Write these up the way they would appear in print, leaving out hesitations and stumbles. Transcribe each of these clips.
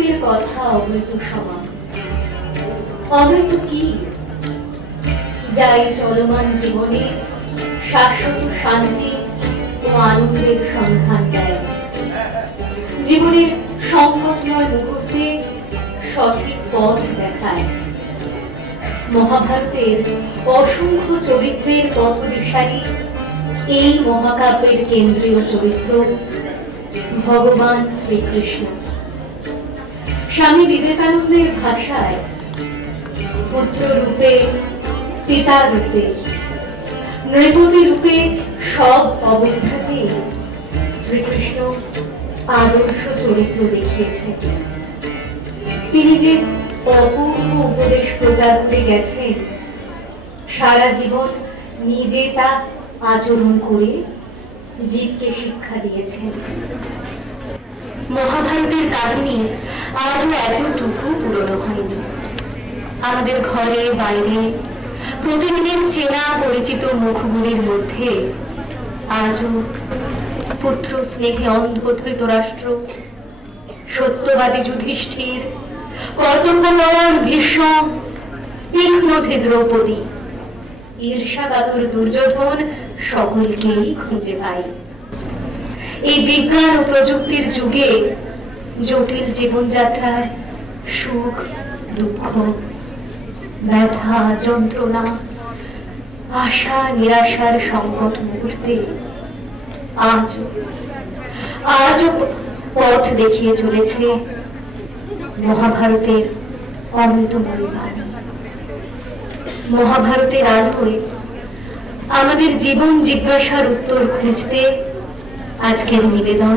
মহাভারতের কথা অমৃত সমান। অমৃত কি? যাই চলমান জীবনে শাশ্বত শান্তি ও আনন্দের সন্ধান দেয়, জীবনের সংকটময় মুহূর্তে সঠিক পথ দেখায়। মহাভারতের অসংখ্য চরিত্রের পথদিশালী এই মহাকাব্যের কেন্দ্রীয় চরিত্র ভগবান শ্রীকৃষ্ণ। স্বামী বিবেকানন্দের ভাষায় পুত্র রূপে, পিতা রূপে, নৃপতি রূপে সব অবস্থাতে শ্রীকৃষ্ণ আদর্শ চরিত্র দেখিয়েছেন। তিনি যে অপূর্ব উপদেশ প্রচার করে গেছেন, সারা জীবন নিজে তা আচরণ করে জীবকে শিক্ষা দিয়েছেন। মহাভারতের কাহিনী আজও এতটুকু পুরনো হয়নি। আমাদের ঘরে বাইরে প্রতিদিনের চেনা পরিচিত মুখগুলির মধ্যে আজও পুত্র স্নেহে অন্ধ ধৃতরাষ্ট্র, সত্যবাদী যুধিষ্ঠির, কর্তব্যপরায়ণ ভীষ্ম, তীক্ষ্ণধী দ্রৌপদী, ঈর্ষাকাতর দুর্যোধন সকলকেই খুঁজে পাই। এই বিজ্ঞান ও প্রযুক্তির যুগে জটিল জীবনযাত্রার সুখ দুঃখ, ব্যথা যন্ত্রণা, আশা নিরাশার সংকট মুহূর্তে আজও পথ দেখিয়ে চলেছে মহাভারতের অমৃতময়ী বাণী। মহাভারতের আলোয় আমাদের জীবন জিজ্ঞাসার উত্তর খুঁজতে আজকের নিবেদন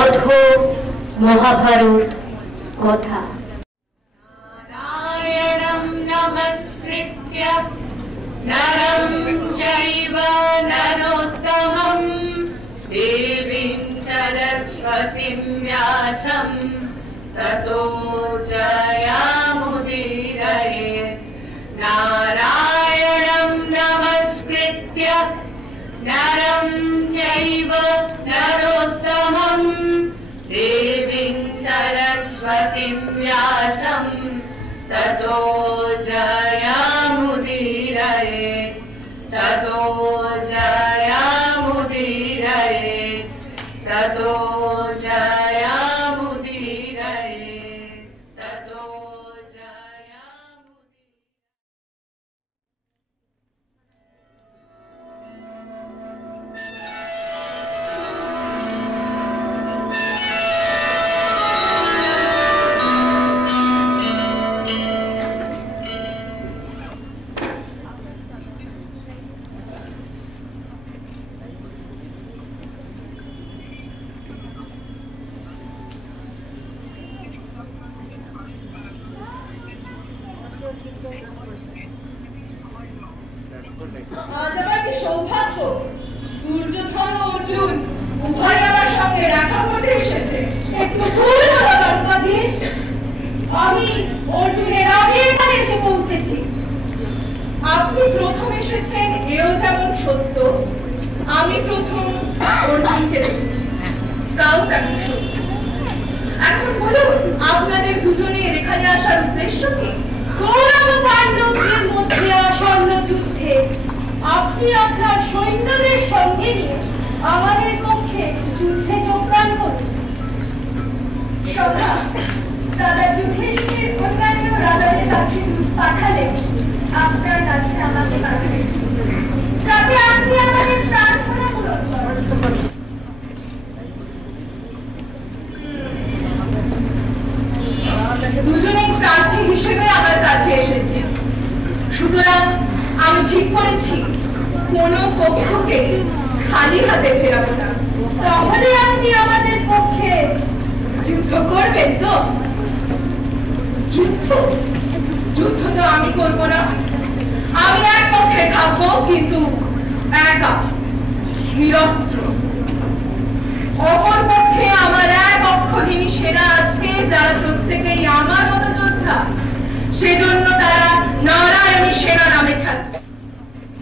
অথ মহাভারত কথা। নারায়ণং নমস্কৃত্য নরং চৈব নরোত্তমং দেবীং সরস্বতীং ব্যাসং ততো জয়ামুদীরয়েৎ। নারায়ণং নমস্কৃত্য নরং চৈব নরোত্তমং দেবীং সরস্বতীং ব্যাসং ততো জয়ামুদীরয়েৎ। ততো জয়ামুদীরয়েৎ। ততো জয়ামুদীরয়েৎ। ততো আজ আমার কি সৌভাগ্য, দুর্যোধন ও অর্জুন উভয় আমার সঙ্গে দেখা করতে এসেছে। একটু ভুল হলো দ্বারকাধীশ, আমি অর্জুনের আগে এখানে এসে পৌঁছেছি। আপনি প্রথম এসেছেন এও যেমন সত্য, আমি প্রথম অর্জুনকে দেখেছি তাও তেমন সত্য। এখন বলুন, আপনাদের দুজনের এখানে আসার উদ্দেশ্য কি? কৌরব ও পাণ্ডবদের মধ্যে আসন্ন যুদ্ধে আপনি আপনার সৈন্যদের সঙ্গে নিয়ে আমাদের পক্ষে যুদ্ধে যোগদান করুন। সভা রাজা যুধিষ্ঠির অন্যান্য রাজাদের কাছে দূত পাঠালে আপনার কাছে আমাকে পাঠিয়েছেন, যাতে আপনি আমাদের প্রার্থনা পূরণ করেন। দুজনেই প্রার্থী হিসেবে আমার কাছে এসেছে, সুতরাং আমি ঠিক করেছি কোনো পক্ষকে খালি হাতে ফেরাবো না। তাহলে আপনি আমাদের পক্ষে যুদ্ধ করবেন তো? যুদ্ধ যুদ্ধ তো আমি করব না। আমি এক পক্ষে থাকবো, কিন্তু একা, নিরস্ত্র। অপর পক্ষে আমার এক অক্ষহীনী সেনা আছে, যারা প্রত্যেকেই আমার মতো যোদ্ধা। সেজন্য তারা নারায়ণী সেনা নামে থাকবে।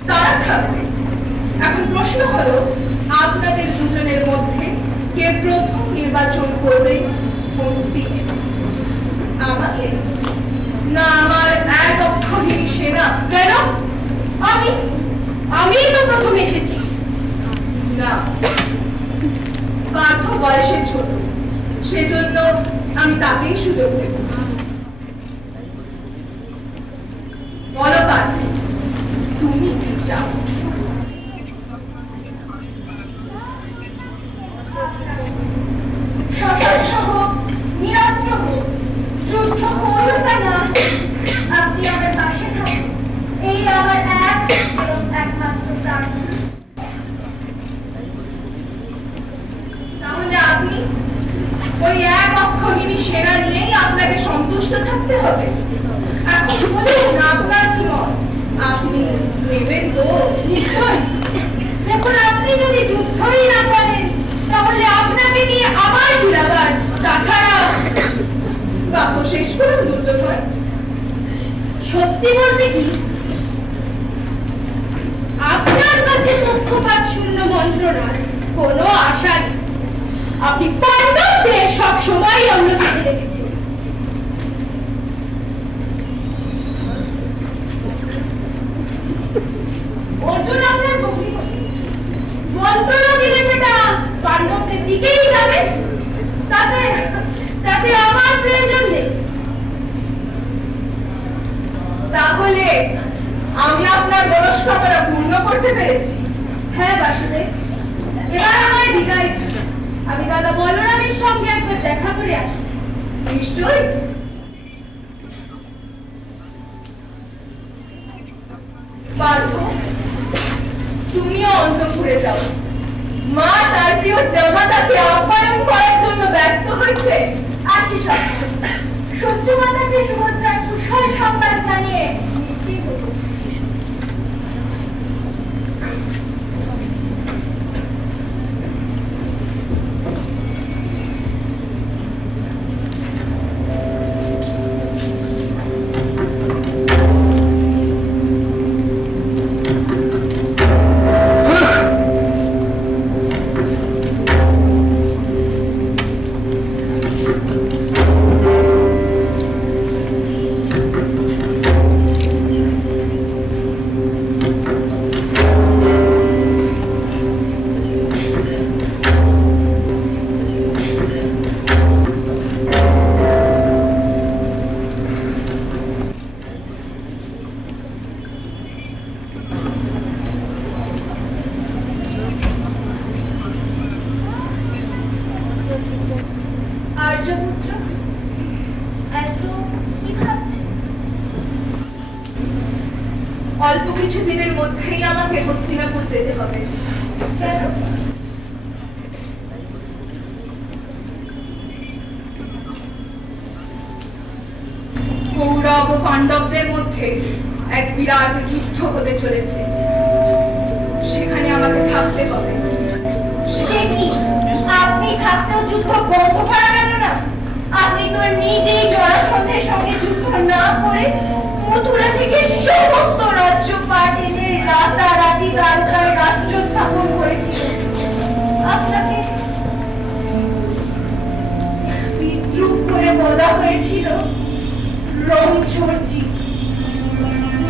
তারা থাকবে। এখন প্রশ্ন হলো, আপনাদের দুজনের মধ্যে কে প্রথম নির্বাচন করবে ও ভক্তি আমাকে না আমার এক অক্ষহীন সেনা? কেন? আমি তো প্রথম এসেছি। না, পার্থ বয়সে ছোট, সেজন্য আমি তাকেই সুযোগ দেব। বলো পার্থ, তুমি কি চাও? সশস্ত্র হোক, নিরস্ত্র হোক, যুদ্ধ করুন বা না, আপনি আমার পাশে থাকুন, এই আমার এক এবং একমাত্র প্রার্থনা। তাহলে আপনি ওই এক অক্ষহীনী সেনা নিয়েই আপনাকে সন্তুষ্ট থাকতে হবে? এখন বলুন আপনার কি মত? আপনি নেবেন তো? নিশ্চয়। দেখুন, আপনি যদি যুদ্ধই না করেন তাহলে আপনাকে নিয়ে আমার কি লাগার? তাছাড়া বাক্য শেষ করুন দুর্যোধন। সত্যি বলতে কি, আপনার কাছে পক্ষপাত শূন্য মন্ত্রণার কোনো আশা নেই। আপনি পাণ্ডবদের সব সময় অন্য চোখে দেখেছেন। অর্জুন আপনার মন্ত্রণা দিলে সেটা পাণ্ডবদের দিকেই যাবে, তাতে আমার প্রয়োজন নেই। তাহলে আমি আপনার মনস্কামনা পূর্ণ করতে পেরেছি। হ্যাঁ বাসুদেব, এবার আমায় বিদায় দিন। আমি দাদা বলরামের সঙ্গে একবার দেখা করে আসি। নিশ্চয়ই। পার্থ, তুমিও অন্তঃপুরে যাও। মা তার প্রিয় জামাতাকে আপ্যায়ন করার জন্য ব্যস্ত হয়েছে। আসি সব। শত্রু মাতাকে সুভদ্রার কুশল সংবাদ জানিয়ে নিশ্চিত হল। অল্প কিছু দিনের মধ্যেই আমাকে হস্তিনাপুর যেতে হবে। কেন? কৌরব ও পাণ্ডবদের মধ্যে এক বিরাট যুদ্ধ হতে চলেছে, সেখানে আমাকে থাকতে হবে। সে কি, আপনি থাকতেও যুদ্ধ বন্ধ করা গেল না? আপনি তো নিজেই জরাসন্ধের সঙ্গে যুদ্ধ না করে মথুরা থেকে সমস্ত রাজ্য পাট এনে রাতারাতি দ্বারকার রাজ্য স্থাপন করেছিলেন। আপনাকে বিদ্রুপ করে বলা হয়েছিল রংচর্চি।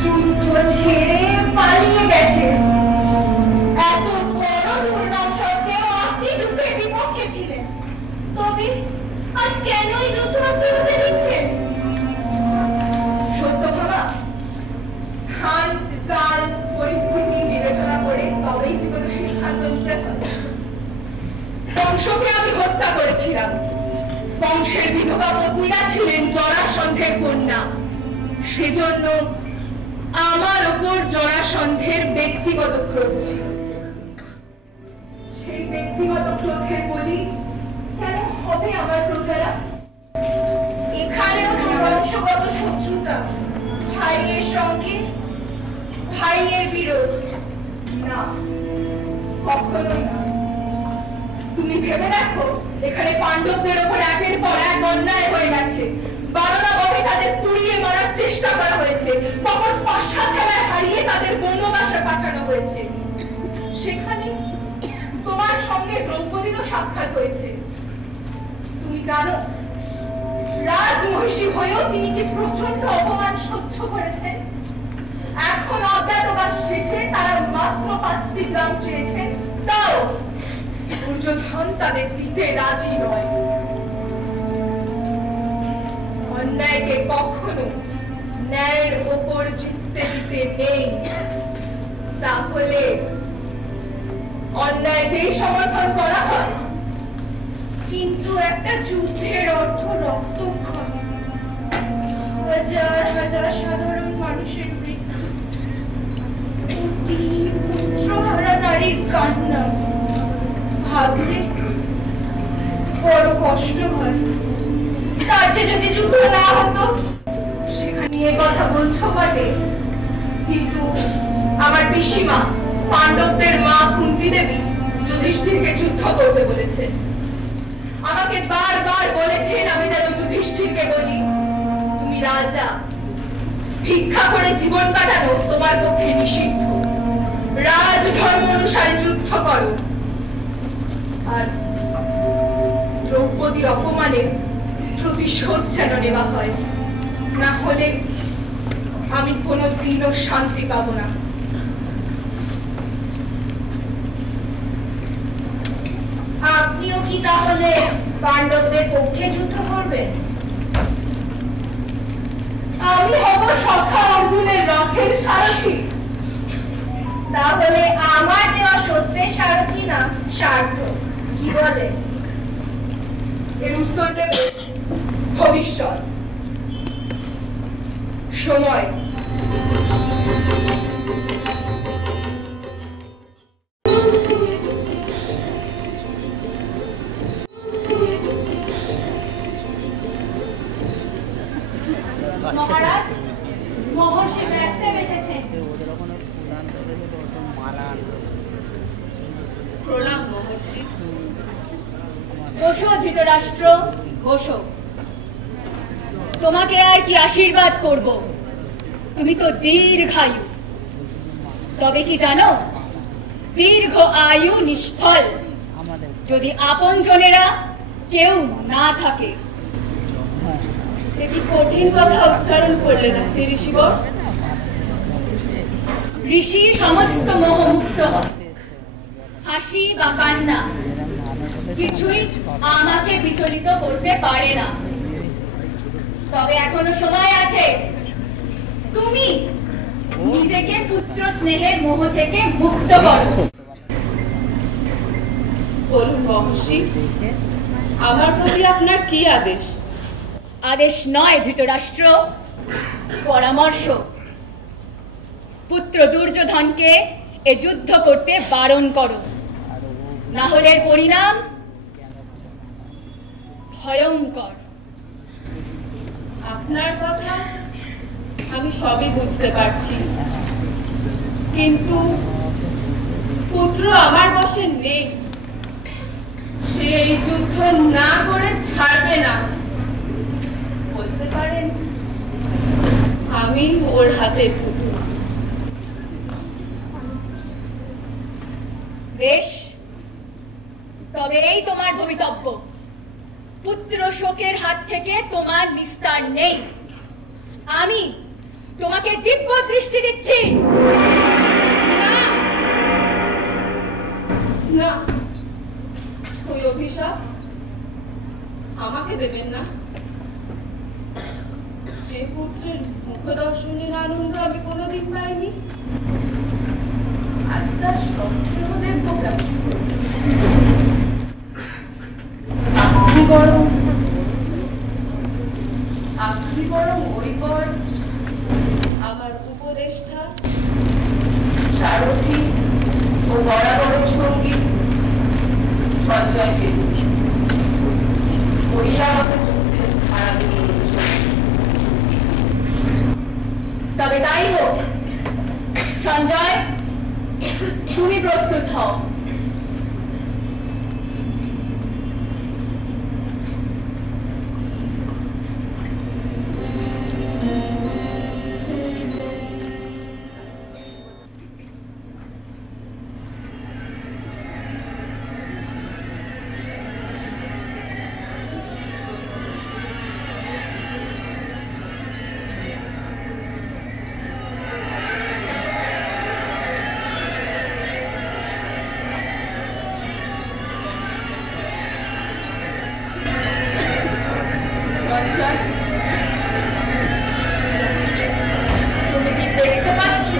যুদ্ধ ছেড়ে পালিয়ে গেছে। এত বড় দুর্নাম সত্ত্বেও আপনি যুদ্ধের বিপক্ষে ছিলেন। তবে আজ কেনই যুদ্ধ আপনাকে দিচ্ছেন? সত্যভামা, স্থান, কাল, পরিস্থিতি বিবেচনা করে তবেই জীবনে সিদ্ধান্ত নিতে হবে। কংসকে আমি হত্যা করেছিলাম। কংসের বিধবা পত্নীরা ছিলেন জরাসন্ধের কন্যা। সেজন্য আমার উপর জরাসন্ধের ব্যক্তিগত ক্রোধ ছিল। সেই ব্যক্তিগত ক্রোধের বলি কেন হবে আমার প্রজারা? এখানেও তো বংশগত শত্রুতা, ভাইয়ের সঙ্গে ভাইয়ের বিরোধ। না, কখনোই না। তুমি ভেবে দেখো, এখানে পাণ্ডবদের ওপর একের পর এক অন্যায় হয়ে গেছে। বারণাবধে তাদের তুড়িয়ে মারার চেষ্টা করা হয়েছে, কপট পাশা খেলায় হারিয়ে তাদের বনবাসে পাঠানো হয়েছে। সেখানে তোমার সঙ্গে দ্রৌপদীরও সাক্ষাৎ হয়েছে। তুমি জানো মহিষী হয়েও তিনি কি প্রচন্ড অপমান সহ্য করেছেন। এখন অজ্ঞাতবাস শেষে তারা মাত্র 5টি গ্রাম চেয়েছেন, তাও দুর্যোধন তাদের দিতে রাজি নয়। অন্যায়কে কখনো ন্যায়ের ওপর জিততে দিতে নেই, তাহলে অন্যায়কেই সমর্থন করা হয়। কিন্তু একটা যুদ্ধের অর্থ রক্তক্ষয়, হাজার হাজার সাধারণ মানুষের মৃত্যু, পুত্রহারা নারীর কান্না ভাবলে বড় কষ্ট হয়। তার চেয়ে যদি যুদ্ধ না হতো। সেখানে নিয়ে কথা বলছো বটে, কিন্তু আমার পিসিমা পাণ্ডবদের মা কুন্তি দেবী যুধিষ্ঠিরকে যুদ্ধ করতে বলেছে। আমাকে বারবার বলেছেন আমি যেন যুধিষ্ঠিরকে বলি, তুমি রাজা, ভিক্ষা করে জীবন কাটানো তোমার পক্ষে নিষিদ্ধ, রাজ ধর্ম অনুসারে যুদ্ধ করো। আর দ্রৌপদীর অপমানের প্রতিশোধ যেন নেওয়া হয়, না হলে আমি কোনোদিনও শান্তি পাবো না। আপনিও কি তাহলে পাণ্ডবদের পক্ষে যুদ্ধ করবেন? আমি হব সখা অর্জুনের রথের সারথি। তাহলে আমার দেওয়া সত্যের সারথি না স্বার্থ, কি বলে? এর উত্তর দেবে ভবিষ্যৎ, সময়। মহারাজ, মহর্ষি ব্যাসদেব এসেছেন। প্রণাম মহর্ষি। বসো ধৃতরাষ্ট্র, বসো। তোমাকে আর কি আশীর্বাদ করব, তুমি তো দীর্ঘায়ু। তবে কি জানো, দীর্ঘ আয়ু নিষ্ফল যদি আপনজনেরা কেউ না থাকে। একটি কঠিন কথা উচ্চারণ করলেন ঋষিবর। ঋষি সমস্ত মোহমুক্ত হয়, হাসি বা কান্না কিছুই আমাকে বিচলিত করতে পারে না। তবে এখনো সময় আছে, তুমি নিজেকে পুত্র স্নেহের মোহ থেকে মুক্ত করো। বলুন মহর্ষি, আমার প্রতি আপনার কি আদেশ? আদেশ নয় ধৃতরাষ্ট্র, পরামর্শ। পুত্র দুর্যোধনকে এ যুদ্ধ করতে বারণ করো, না হলে এর পরিণাম ভয়ঙ্কর। আপনার কথা আমি সবই বুঝতে পারছি, কিন্তু পুত্র আমার বশে নেই। সে এই যুদ্ধ না করে ছাড়বে না। বলতে পারেন আমি ওর হাতে পুতুল। বেশ, তবে এই তোমার ভবিতব্য। পুত্র শোকের হাত থেকে তোমার নিস্তার নেই। আমি তোমাকে দিব্য দৃষ্টি দিচ্ছি। না, না, ওই অভিশাপ আমাকে দেবেন না। যে পুত্রের মুখদর্শনের আনন্দ আমি কোনোদিন পাইনি, আজ তার সন্দেহ দেখবো কেমন। আপনি বরং ওই পর আমার উপদেষ্টা, সারথি ও বরাবরের সঙ্গী সঞ্জয়কে ওই আমাকে যুদ্ধে হারাবে। তবে তাই হোক। সঞ্জয়, তুমি প্রস্তুত হও। সঞ্জয়, তুমি কি দেখতে পাচ্ছ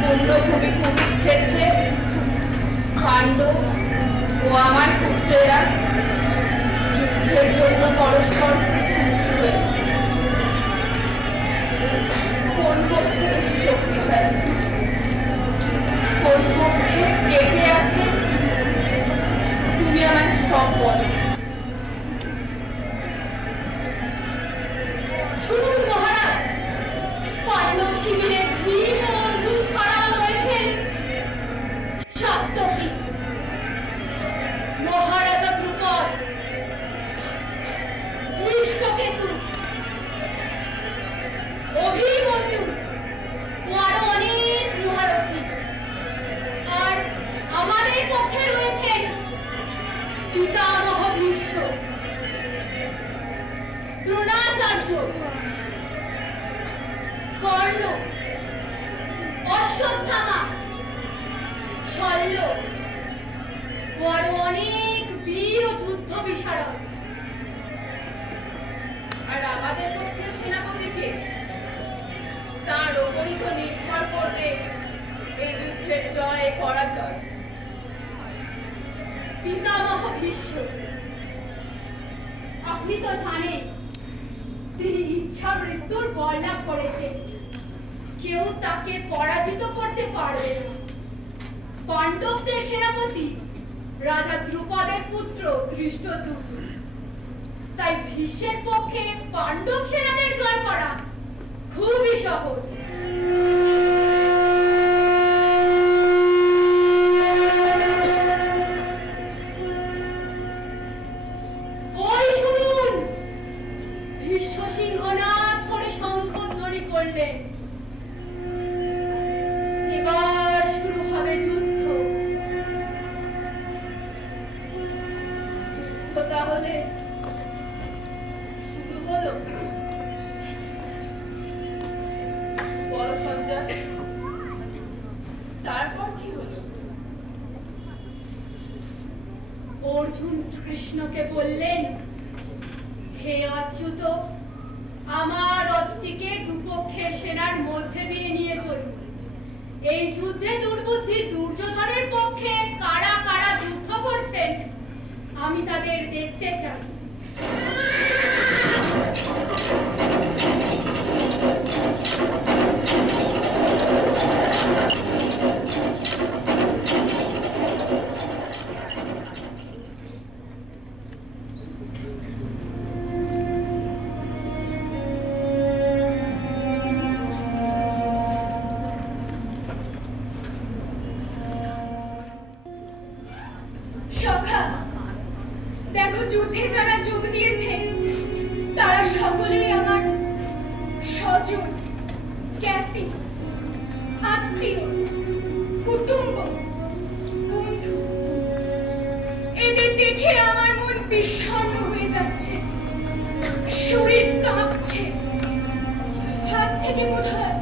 পূর্ণভূমি কুরুক্ষেত্রে পাণ্ডব ও আমার পুত্রেরা যুদ্ধের জন্য পরস্পর মুখোমুখি হয়েছে? কোন পক্ষে বেশি শক্তিশালী, কোন পক্ষে কে আছে, তুমি আমাকে সব বলো। শুনুন মহারাজ, পাণ্ডব শিবিরে ভীম ও অর্জুন ছাড়াও রয়েছেন সাত্যকী, মহারাজা দ্রুপদ, ধৃষ্টকেতু, অভিমন্যু ও আরো অনেক মহারথী। আর আমাদের পক্ষে রয়েছেন পিতামহ ভীষ্ম, দ্রোণাচার্য, কর্ণ, অশ্বত্থামা, শল্য ও আরো অনেক বীর ও যুদ্ধ বিশারদ। আর আমাদের পক্ষে সেনাপতিকে, তার ওপরই তো নির্ভর করবে এই যুদ্ধের জয় পরাজয়। পিতামহ ভীষ্ম, আপনি তো জানেন তিনি ইচ্ছা মৃত্যুর বর লাভ করেছেন, কেউ তাকে পরাজিত করতে পারবে না। পাণ্ডবদের সেনাপতি রাজা দ্রুপদের পুত্র ধৃষ্টদ্যুম্ন, তাই ভীষ্মের পক্ষে পাণ্ডব সেনাদের জয় করা খুবই সহজ। ওই শুনুন, ভীষ্ম সিংহনাদ করে শঙ্খ ধ্বনি করলেন। এবার শুরু হবে যুদ্ধ। যুদ্ধ তাহলে শুরু হলো। বলো সঞ্জয়, তারপর কি হলো? অর্জুন কৃষ্ণকে বললেন, হে অচ্যুত, আমার রথটিকে দুপক্ষের সেনার মধ্যে দিয়ে নিয়ে চলুন। এই যুদ্ধে দুর্বুদ্ধি দুর্যোধনের পক্ষে কারা কারা যুদ্ধ করছেন আমি তাদের দেখতে চাই। সখা, দেখো যুদ্ধে যারা যোগ দিয়েছেন তারা সকলেই আমার স্বজন, জ্ঞাতি, আত্মীয়, কুটুম্ব, বন্ধু। এদের দেখে আমার মন বিষণ্ণ হয়ে যাচ্ছে, শরীর কাঁপছে, হাত থেকে বোধহয়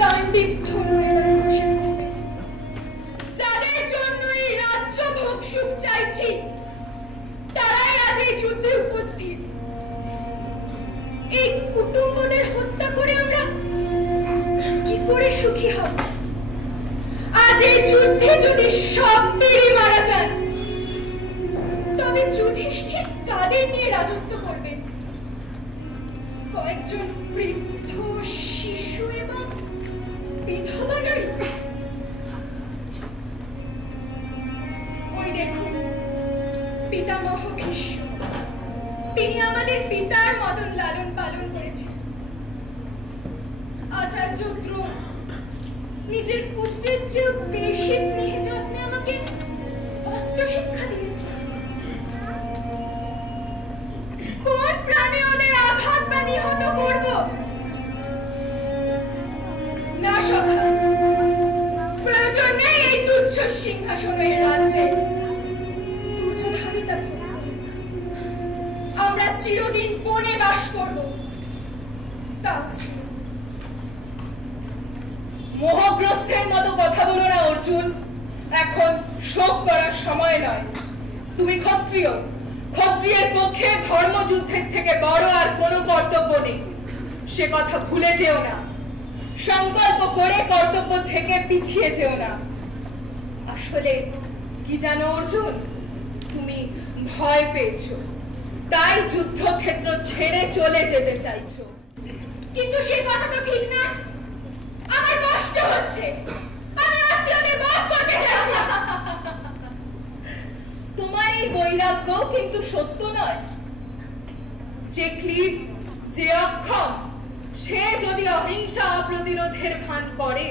গান্ডীব ধনু এবার বসে পড়বে। যাদের জন্য এই রাজ্য ভোগ সুখ চাইছি তারাই আজ এই যুদ্ধে উপস্থিত। এই কুটুম্বদের হত্যা করে আমরা কি করে সুখী হব? আজ এই যুদ্ধে যদি সব বীরই মারা যান তবে যুধিষ্ঠির কাদের নিয়ে রাজত্ব করবেন? কয়েকজন বৃদ্ধ, শিশু এবং বিধবা নারী। ওই দেখুন পিতামহ ভীষ্ম, তিনি আমাদের পিতার মতন লালন পালন করেছেন। আচার্য দ্রোণ নিজের পুত্রের চেয়েও বেশি স্নেহে যত্নে আমাকে অস্ত্র শিক্ষা দিয়েছে। কোন প্রাণে ওদের আঘাত বা নিহত করব? না সখা, প্রয়োজন নেই এই তুচ্ছ সিংহাসনের রাজ্যে। দুর্যোধনই তা ভোগ করুক। আমরা চিরদিন বনে বাস করব। মোহগ্রস্তের মতো কথা বলো না অর্জুন, এখন শোক করার সময় নয়। তুমি ক্ষত্রিয়, ক্ষত্রিয়ের পক্ষে ধর্মযুদ্ধের থেকে বড় আর কোনো কর্তব্য নেই, সে কথা ভুলে যেও না। সংকল্প করে কর্তব্য থেকে পিছিয়ে যেও না। আসলে কি জানো অর্জুন, তুমি ভয় পেয়েছো, তাই যুদ্ধক্ষেত্র ছেড়ে চলে যেতে চাইছো। কিন্তু সেই কথা তো ঠিক না। আমার কষ্ট হচ্ছে, আমি আত্মীয়দের বধ করতে চাইছি। তোমার এই বৈরাগ্য কিন্তু সত্য নয়। যে ক্লীব, যে অক্ষম, সে যদি অহিংসা অপ্রতিরোধের ভান করে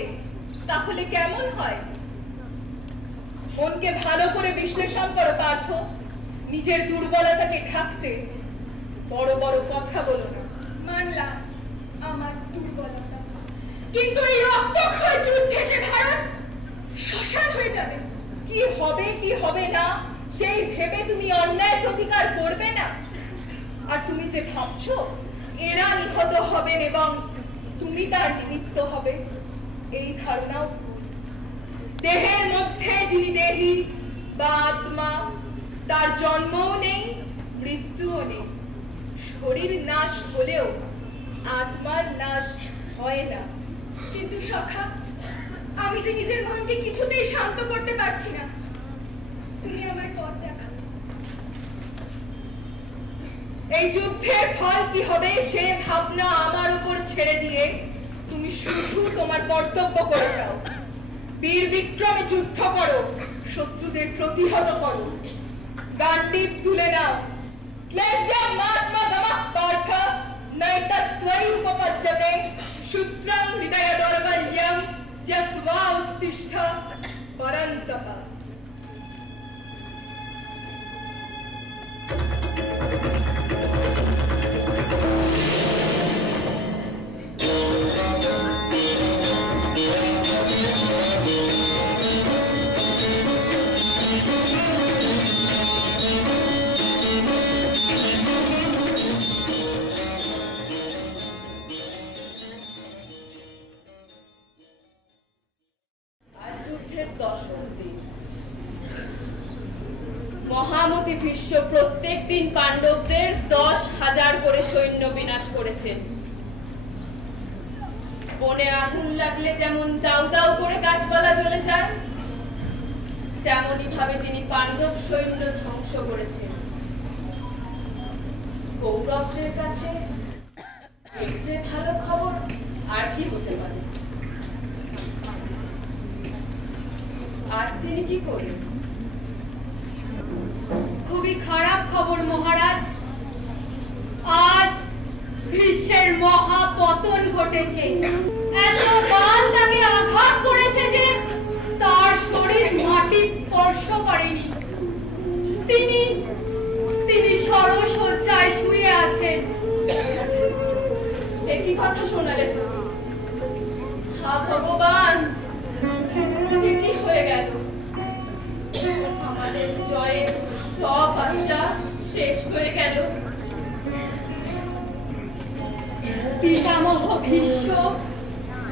তাহলে কেমন হয়? মনকে ভালো করে বিশ্লেষণ করো পার্থ, নিজের দুর্বলতাকে ঢাকতে বড় বড় কথা বলো না। মানলাম আমার দুর্বলতা, কিন্তু এই রক্তক্ষয়ী যুদ্ধে যে ভারত শ্মশান হয়ে যাবে। কি হবে কি হবে না সেই ভেবে তুমি অন্যায় প্রতিকার করবে না। আর তুমি যে ভাবছো এরা নিহত হবেন এবং তুমি তার নিমিত্ত হবে, এই ধারণাও ভুল। দেহের মধ্যে যিনি দেহী বা আত্মা, তার জন্মও নেই, মৃত্যুও নেই। শরীর নাশ হলেও আত্মার নাশ হয় না। কিন্তু সখা, আমি যে নিজের মনকে কিছুতেই শান্ত করতে পারছি না। তুমি আমার পথ দেখাও। এই যুদ্ধের ফল কি হবে সে ভাবনা আমার উপর ছেড়ে দিয়ে তুমি শুধু তোমার কর্তব্য করে যাও। বীর বিক্রমে যুদ্ধ করো, শত্রুদের প্রতিহত করো, গান্ডীব তুলে নাও। ক্লেব্যম মাত্মদমঃ পার্থ নৈতত্ত্বৈ উপপদ্যতে সূত্রং হৃদয় দৌর্বল্যং ত্যক্ত্বা উত্তিষ্ঠ পরন্তপ। মহামতি ভীষ্ম প্রত্যেক দিন পাণ্ডবদের 10,000 করে সৈন্য বিনাশ করেছেন। বনে আগুন লাগলে যেমন দাউ দাউ করে গাছপালা জ্বলে যায়, তেমনি ভাবে তিনি পাণ্ডব সৈন্য ধ্বংস করেছেন। কৌরবদের কাছে এর চেয়ে ভালো খবর আর কি হতে পারে? আজ তিনি কি করলেন? খুবই খারাপ খবর মহারাজ। আজ ভীষ্মের মহাপতন ঘটেছে। এত বাণ তাকে আঘাত করেছে যে তার শরীর মাটি স্পর্শ করেনি। তিনি সরশয্যায় শুয়ে আছেন। একই কথা শোনালে তুমি? হা ভগবান, কি হয়ে গেল? আমাদের জয়ের সব আশা শেষ হয়ে গেল। পিতামহ ভীষ্ম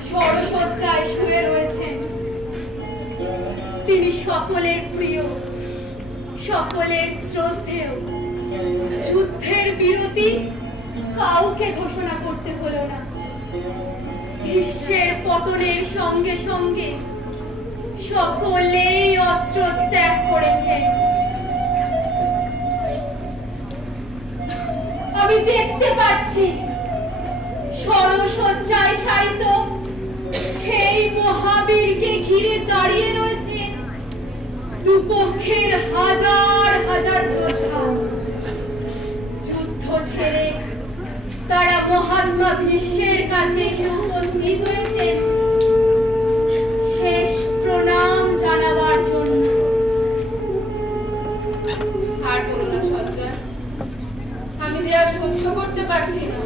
সরশয্যায় শুয়ে রয়েছেন। তিনি সকলের প্রিয়, সকলের শ্রদ্ধেয়। যুদ্ধের বিরতি কাউকে ঘোষণা করতে হলো না। ভীষ্মের পতনের সঙ্গে সঙ্গে সকলেই অস্ত্র ত্যাগ করেছে। আমি দেখতে পাচ্ছি সরশয্যায় শায়িত সেই মহাবীরকে ঘিরে দাঁড়িয়ে রয়েছে দুপক্ষের হাজার হাজার যোদ্ধা। যুদ্ধ ছেড়ে তারা মহাত্মা ভীষ্মের কাছে এসে উপস্থিত হয়েছেন শেষ প্রণাম জানাবার জন্য। আর বলো না সঞ্জয়, আমি যে আর সহ্য করতে পারছি না।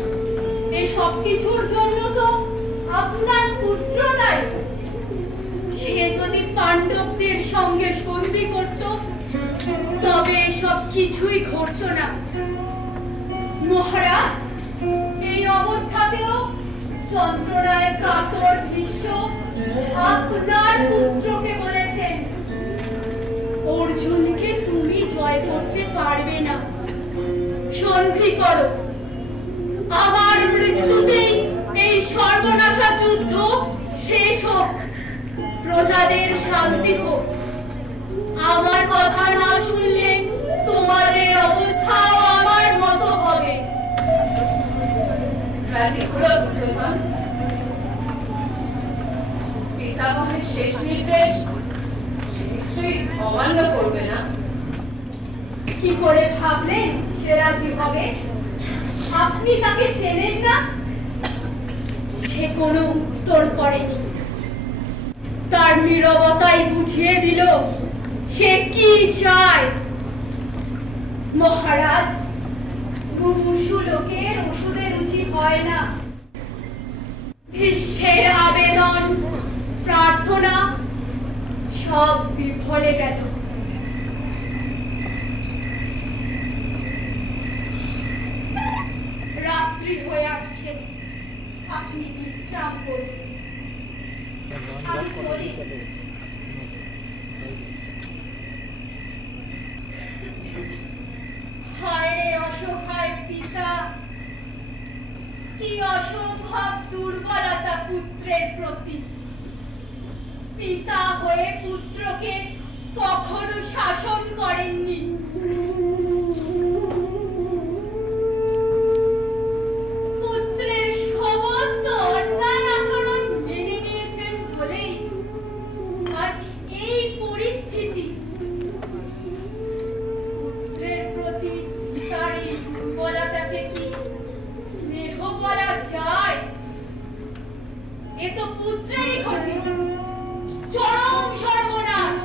এই সব কিছুর জন্য তো আপনার পুত্র দায়ী। সে যদি পাণ্ডবদের সঙ্গে সন্ধি করত তবে এসব কিছুই ঘটতো না। মহারাজ, এই অবস্থাতেও যন্ত্রণায় কাতর ভীষ্ম আপনার পুত্রকে বলেছেন, অর্জুনকে তুমি জয় করতে পারবে না। সন্ধি করো। আমার মৃত্যুতেই এই সর্বনাশা যুদ্ধ শেষ হোক, প্রজাদের শান্তি হোক। আমার কথা না শুনলে তোমাদের অবস্থাও আমার মতো হবে। রাজি হলো দুর্যোধন? পিতামহের শেষ নির্দেশ নিশ্চয়ই অমান্য করবে না? কি করে ভাবলেন সে রাজি হবে? আপনি তাকে চেনেন না? সে কোনো উত্তর করেনি। তার নীরবতাই বুঝিয়ে দিল সে কি চায়। মহারাজ, মুমূর্ষু লোকের ওষুধে রুচি হয় না। ভীষ্মের আবেদন প্রার্থনা সব বিফলে গেল। রাত্রি হয়ে আসছে, আপনি বিশ্রাম করুন। আমি চলি। হায় রে অসহায় পিতা, কি অসম্ভব দুর্বলতা পুত্রের প্রতি। পিতা হয়ে পুত্রকে কখনো শাসন করেননি। পুত্রের সমস্ত অন্যায় আচরণ মেনে নিয়েছেন বলেই আজ এই পরিস্থিতি। পুত্রের প্রতি তার এই দুর্বলতাকে কি স্নেহ বলা যায়? এ তো পুত্রেরই ক্ষতি, চরম সর্বনাশ।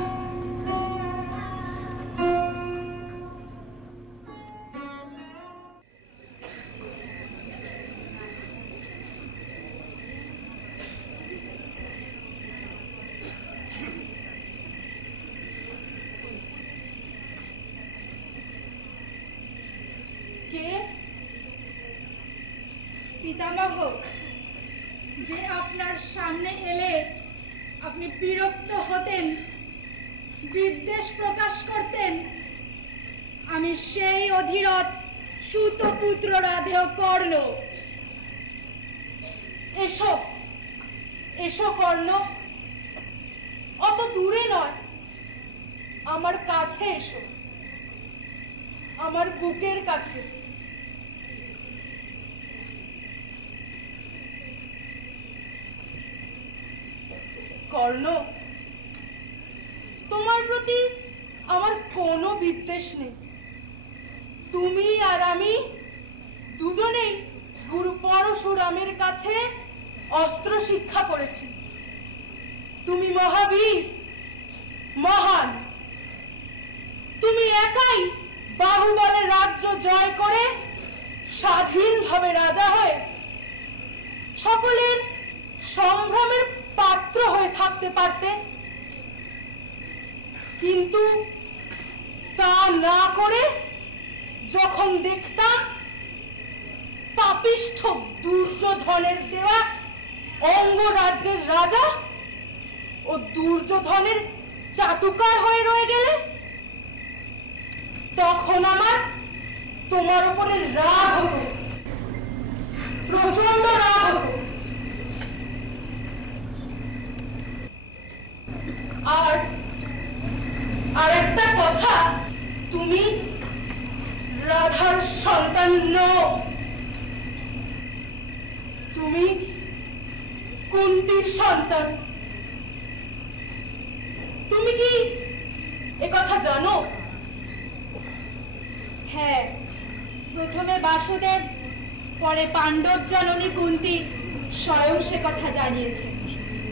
কে? পিতামহ, যে আপনার সামনে এলে আপনি বিরক্ত হতেন, বিদ্বেষ প্রকাশ করতেন, আমি সেই অধীরথ সুতপুত্র রাধেয় কর্ণ। এসো এসো কর্ণ, অত দূরে নয়, আমার কাছে এসো, আমার বুকের কাছে। কর্ণ, তোমার প্রতি আমার কোনো বিদ্বেষ নেই। তুমি আর আমি দুজনেই গুরু পরশুরামের কাছে অস্ত্র শিক্ষা করেছি। তুমি মহাবীর, মহান। তুমি একাই বাহুবলে রাজ্য জয় করে স্বাধীনভাবে রাজা হয়ে সকলের সম্ভ্রমের পাত্র হয়ে থাকতে পারতে, কিন্তু তা না করে যখন দেখতাম পাপিষ্ঠ দুর্যোধনের দেওয়া অঙ্গরাজ্যের রাজা ও দুর্যোধনের চাটুকার হয়ে রয়ে গেলে, তখন আমার তোমার উপরে রাগ হতো, প্রচন্ড রাগ হতো। আর একটা কথা, তুমি রাধার সন্তান নও, তুমি কুন্তির সন্তান। তুমি কি একথা জানো? হ্যাঁ, প্রথমে বাসুদেব, পরে পাণ্ডব জননী কুন্তি স্বয়ং সে কথা জানিয়েছে।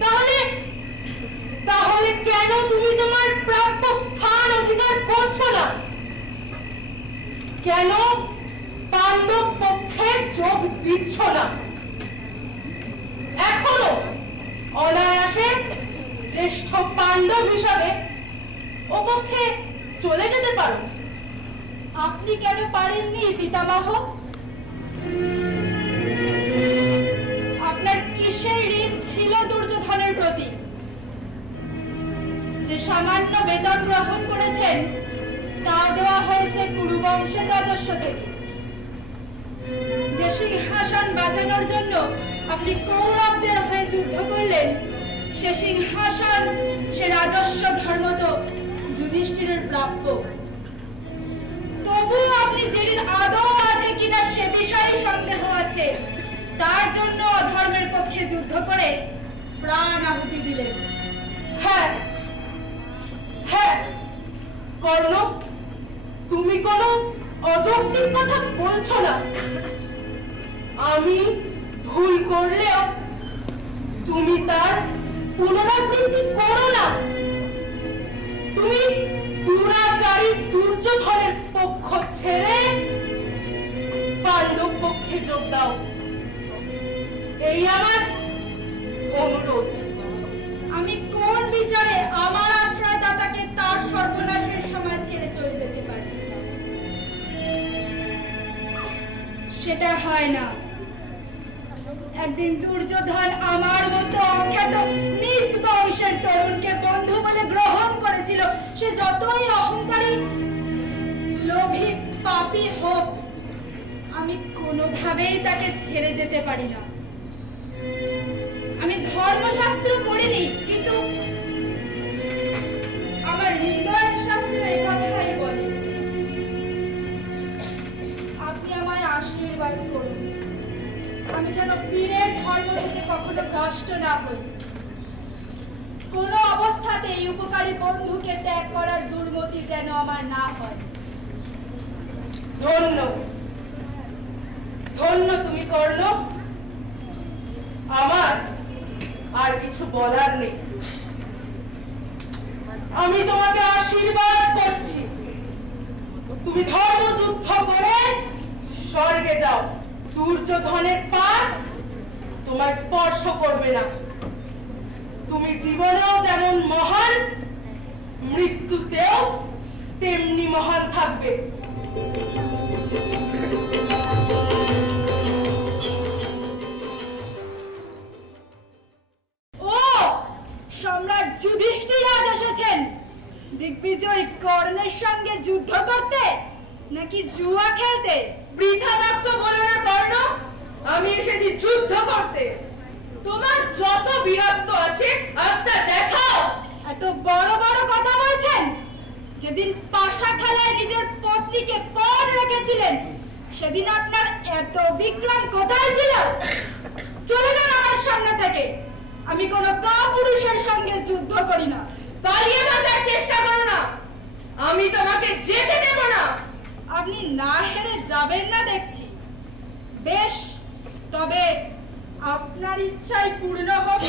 তাহলে তাহলে কেন তুমি তোমার প্রাপ্য স্থান অধিকার করছো না? কেন পাণ্ডব পক্ষে যোগ দিচ্ছ না? এখনো অনায়াসে জ্যেষ্ঠ পাণ্ডব হিসাবে ও পক্ষে চলে যেতে পারো। আপনি কেন পারেননি পিতামহ? আপনার কিসের ঋণ ছিল দুর্যোধনের প্রতি? যে সামান্য বেতন গ্রহণ করেছেন তাও দেওয়া হয়েছে কুরু বংশের রাজস্ব থেকে। যে সিংহাসন বাঁচানোর জন্য আপনি কৌরবদের হয়ে যুদ্ধ করলেন, সে সিংহাসন, সে রাজস্ব ধর্ম তো যুধিষ্ঠিরের প্রাপ্য। তবু আপনি যেদিন আদৌ আছে কিনা সে বিষয়ে সন্দেহ আছে, তার জন্য অধর্মের পক্ষে যুদ্ধ করে প্রাণ আহুতি দিলেন। হ্যাঁ হ্যাঁ কর্ণ, তুমি কোনো অযৌক্তিক কথা বলছো না। আমি ভুল করলেও তুমি তার পুনরাবৃত্তি করো না। তুমি দুরাচারী দুর্যোধনের পক্ষ ছেড়ে পাণ্ডব পক্ষে যোগ দাও, এই আমার অনুরোধ। আমি কোন বিচারে আমার আশ্রয়দাতাকে তার সর্বনাশের সময় ছেড়ে চলে যেতে পারি? সেটা হয় না। একদিন দুর্যোধন আমার মতো অখ্যাত নিজ বংশের তরুণকে বন্ধু বলে গ্রহণ করেছিল। সে যতই অহংকারী, লোভী, পাপী হোক, আমি কোনোভাবেই তাকে ছেড়ে যেতে পারি না। আমি ধর্মশাস্ত্র পড়িনি, কিন্তু আমার হৃদয়ের শাস্ত্র এই কথাই বলে। আপনি আমায় আশীর্বাদ করুন, আমি যেন পীরের ধর্ম থেকে কখনো ভ্রষ্ট না হই। কোনো অবস্থাতে এই উপকারী বন্ধুকে ত্যাগ করার দুর্মতি যেন আমার না হয়। ধন্য ধন্য তুমি কর্ণ। আমার আর কিছু বলার নেই। আমি তোমাকে আশীর্বাদ করছি, তুমি ধর্মযুদ্ধ করে স্বর্গে যাও। দুর্যোধনের পাপ তোমায় স্পর্শ করবে না। তুমি জীবনেও যেমন মহান, মৃত্যুতেও তেমনি মহান থাকবে। সম্রাট যুধিষ্ঠির আজ এসেছেন দিগ্বিজয়ী কর্ণের সঙ্গে যুদ্ধ করতে, নাকি জুয়া খেলতে? বৃথা বাক্য বলো না কর্ণ, আমি এসেছি যুদ্ধ করতে। তোমার যত বীরত্ব আছে আজ তা দেখাও। এত বড় বড় কথা বলছেন? যেদিন পাশা খেলায় নিজের পত্নীকে পর রেখেছিলেন, সেদিন আপনার এত বিক্রম কোথায় ছিল? চলে যান আমার সামনে থেকে। আমি কোন কাপুরুষের সঙ্গে যুদ্ধ করি না। পালিয়ে বাঁচার চেষ্টা করো না, আমি তোমাকে যেতে দেব না। আপনি না হেরে যাবেন না দেখছি। বেশ, তবে আপনার ইচ্ছাই পূর্ণ হোক।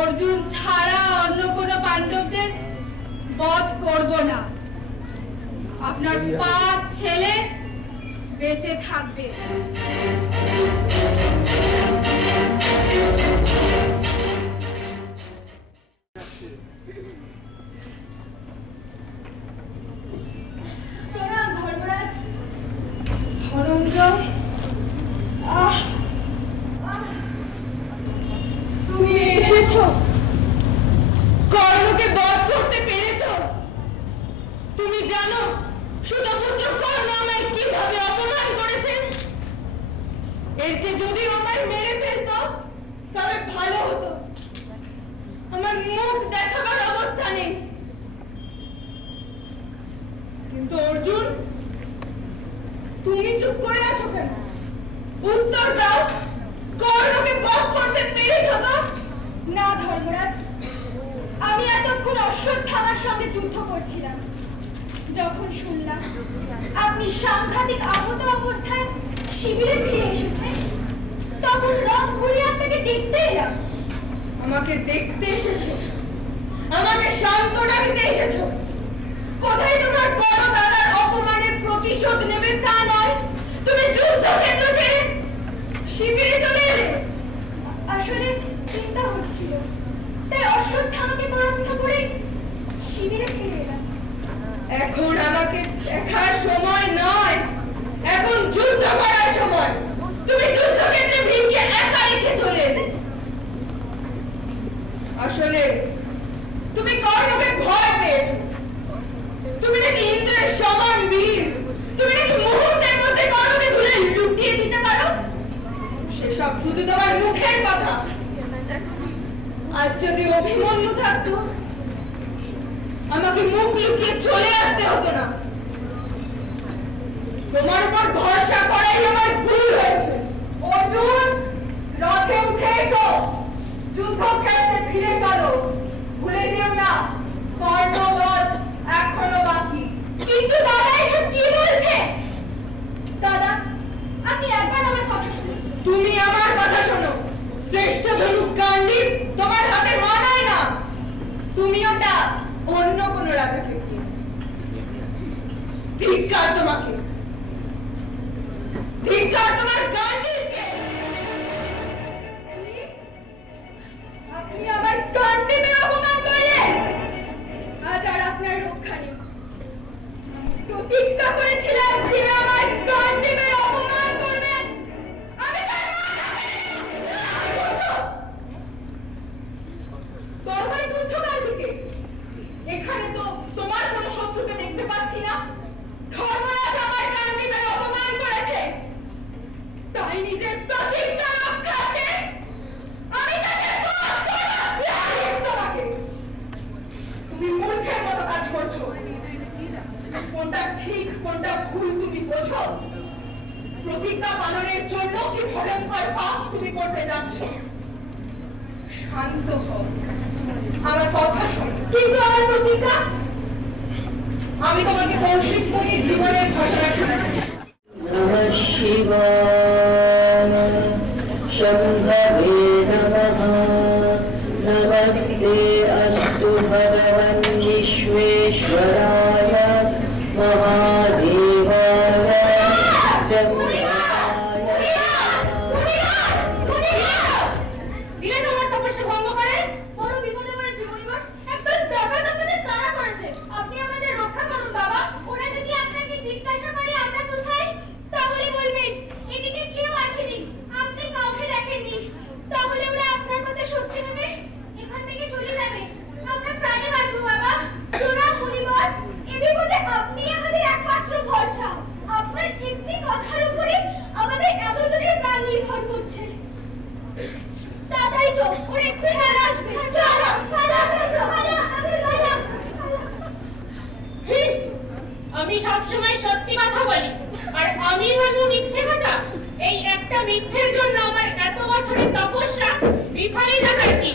অর্জুন ছাড়া অন্য কোন পাণ্ডবদের বধ করব না। আপনার 5 ছেলে বেঁচে থাকবে। এর যে যদি আমায় মেরে ফেলতো তবে ভালো হতো। আমার মুখ দেখাবার অবস্থা নেই। কিন্তু অর্জুন, তুমি চুপ করে আছো কেন? উত্তর দাও। কর্ণকে বধ করতে পেরেছো তো? না ধর্মরাজ, আমি এতক্ষণ অশ্বত্থামার সঙ্গে যুদ্ধ করছিলাম। যখন শুনলাম আপনি সাংঘাতিক আহত অবস্থায় শিবিরে ফিরে এসেছেন, তখন রং ঘুরিয়ে আপনাকে দেখতে এলাম। আমাকে দেখতে এসেছো? আমাকে সান্ত্বনা দিতে এসেছো? কোথায় তোমার বড় দাদার অপমানের প্রতিশোধ নেবে তা নয়, তুমি যুদ্ধক্ষেত্র ছেড়ে শিবিরে চলে এলে। আসলে চিন্তা হচ্ছিল, তাই অশ্বত্থামাকে পরাস্ত করে শিবিরে ফিরে এলাম। এখন আমাকে দেখার সময় নয়, এখন যুদ্ধ করার সময়। তুমি যুদ্ধক্ষেত্রে ভীমকে একা রেখে চলে এলে। আসলে তুমি কর্ণকে ভয় পেয়েছো। তুমি নাকি ইন্দ্রের সমান বীর, তুমি নাকি মুহূর্তের মধ্যে কর্ণকে ধরে লুটিয়ে দিতে পারো। সেসব শুধু তোমার মুখের কথা। আজ যদি অভিমন্যু থাকতো, আমাকে মুখ লুকিয়ে চলে আসতে হতো না। তোমার উপর ভরসা করাই আমার ভুল হয়েছে। অর্জুন, রথে উঠে এসো, যুদ্ধক্ষেত্রে ফিরে চলো। ভুলে যেও না, কর্ণবধ এখনো বাকি। কিন্তু দাদা এসব কি বলছে? দাদা, আপনি একবার আমার কথা শুনুন। তুমি আমার কথা শোনো। শ্রেষ্ঠ ধনুক গান্ডীব তোমার হাতে মানায় না। তুমি ওটা অন্য কোন রাজাকে দিয়ে। ধিক্কার তোমাকে, ধিক্কার তোমার গান্ডীবকে। আপনি আমার গান্ডীবের অপমান করলেন। আজ আর আপনার রক্ষা নেই। প্রতিজ্ঞা করেছিলাম যে আমার গান্ডীবের অপমান করবেন। আমি তার তরবারি তুলছো কার দিকে? এখানে তো তোমার কোনো শত্রুকে দেখতে পাচ্ছি না। ধর্মরাজ আমার গান্ডীবের অপমান করেছে, তাই নিজের প্রতিজ্ঞা রক্ষার্থে আমি তাকে বধ করব। তোমাকে, তুমি মূর্খের মতো কাজ করছো। কোনটা ঠিক কোনটা ভুল তুমি বোঝো? প্রতিজ্ঞা পালনের জন্য কি ভয়ঙ্কর পাপ তুমি করতে যাচ্ছ? শান্ত হও, আমার কথা শোনো। কিন্তু আমার প্রতিজ্ঞা, আমি তোমাকে কৌশিক মুনির জীবনের ঘটনা শোনাচ্ছি। নমঃ শিবায়, শম্ভবে নমঃ। নমস্তে অস্তু ভগবন বিশ্বেশ্বরায় মহাদেবায় দিলে তোমার তপস্যা ভঙ্গ করে বড় বিপদে পড়েছে মুনিবর। একদল ডাকাত আমাদের তাড়া করেছে। আপনি আমাদের রক্ষা করুন বাবা। ওরা যদি আপনাকে জিজ্ঞাসা করে আমরা কোথায়, তাহলে বলবেন এদিকে কেউ আসেনি, আপনি কাউকে দেখেননি। তাহলে ওরা আপনার কথা সত্যি নেবে, এখান থেকে চলে যাবে। আমরা প্রাণে বাঁচবো বাবা। প্রণাম মুনিবর, এ বিপদে আপনি আমাদের একমাত্র ভরসা। আপনার একটি কথার উপরে আমাদের এতজনের প্রাণ নির্ভর করছে। দাদাই চোখ ওর একটু খেলা আসবে। চলো আমি সবসময় সত্যি কথা বলি, আর আমি বলবো মিথ্যে কথা? এই একটা মিথ্যের জন্য আমার এত বছরের তপস্যা বিফলে যাবার কি?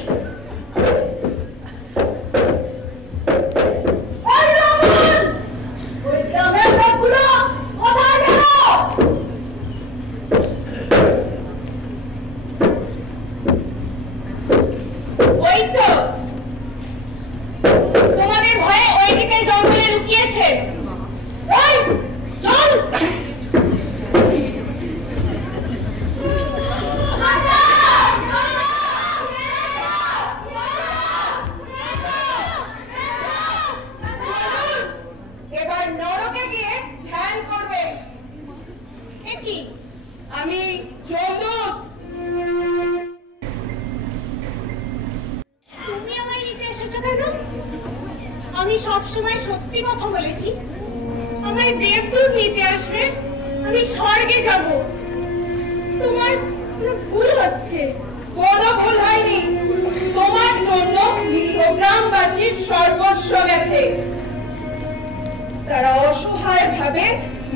ওই তো তোমাদের ভয়ে ওইদিকে জঙ্গলে লুকিয়েছে। ওই চল। এবার নরকে গিয়ে ধ্যান করবে। এ কি? আমি যমদূত। তুমি আমায় নিতে এসেছো কেন? আমি সবসময় সত্যি কথা বলেছি। আমায় দেবদূত নিতে আসবে, আমি স্বর্গে যাব। তোমার ভুল হচ্ছে। কোনো ভুল হয়নি, তোমার জন্য গ্রামবাসীর সর্বস্ব গেছে, তারা অসহায় ভাবে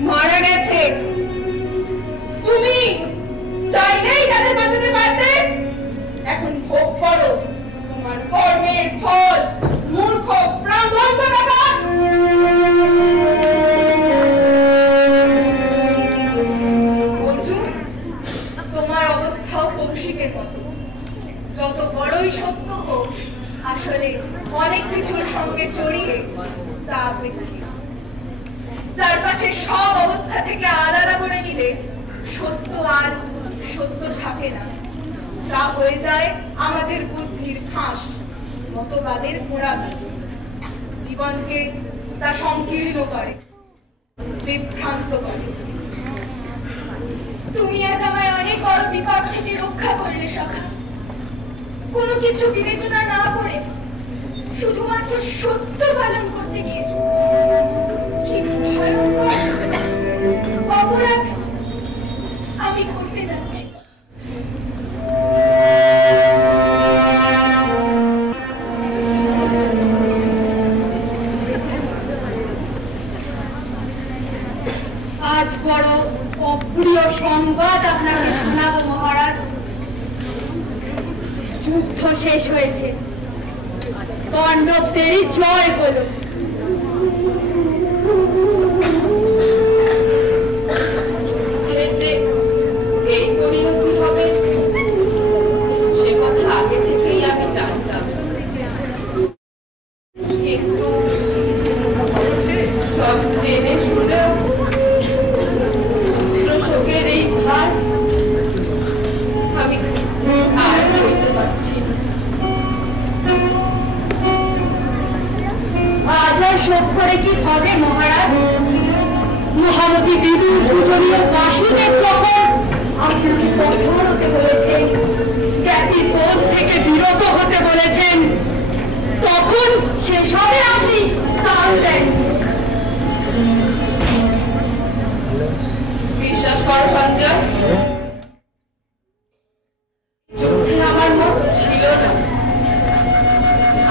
মারা গেছে। তুমি চাইলেই তাদের বাঁচাতে পারতে। এখন ভোগ করো তোমার কর্মের ফল। মূর্খ ব্রাহ্মণ কোথাকার। অর্জুন, তোমার অবস্থাও কৌশিকের মতো। যত বড়ই সত্য হোক, আসলে অনেক কিছুর সঙ্গে জড়িয়ে তা আপেক্ষিক। চারপাশের সব অবস্থা থেকে আলাদা করে নিলে সত্য আর সত্য থাকে না, তা হয়ে যায় আমাদের বুদ্ধির ফাঁস, মতবাদের পোড়ামি। জীবনকে তা সংকীর্ণ করে, বিভ্রান্ত করে। তুমি আজ আমায় অনেক বড় বিপদ থেকে রক্ষা করলে সখা। কোনো কিছু বিবেচনা না করে শুধুমাত্র সত্য পালন করতে গিয়ে কি ভয়ঙ্কর অপরাধ আমি করতে যাচ্ছি। আজ বড় অপ্রিয় সংবাদ আপনাকে শোনাবো মহারাজ। যুদ্ধ শেষ হয়েছে, পাণ্ডবদেরই জয় হলো। যুদ্ধের যে এই পরিণতি হবে সে কথা আগে থেকেই আমি জানতাম, কিন্তু সব জেনে শুনেও পুত্র শোকের এই ভার আমি আর বইতে পারছি না। আজ আর শোক করে কি হবে মহারাজ? মহামতি বিদুর পূজনীয় বাসুদেব যখন আপনাকে কঠোর হতে বলেছেন, জ্ঞাতি তোর থেকে বিরত হতে বলেছেন, তখন সেসবে আপনি তাল দেন। বিশ্বাস করো সঞ্জয়, যুদ্ধে আমার মত ছিল না।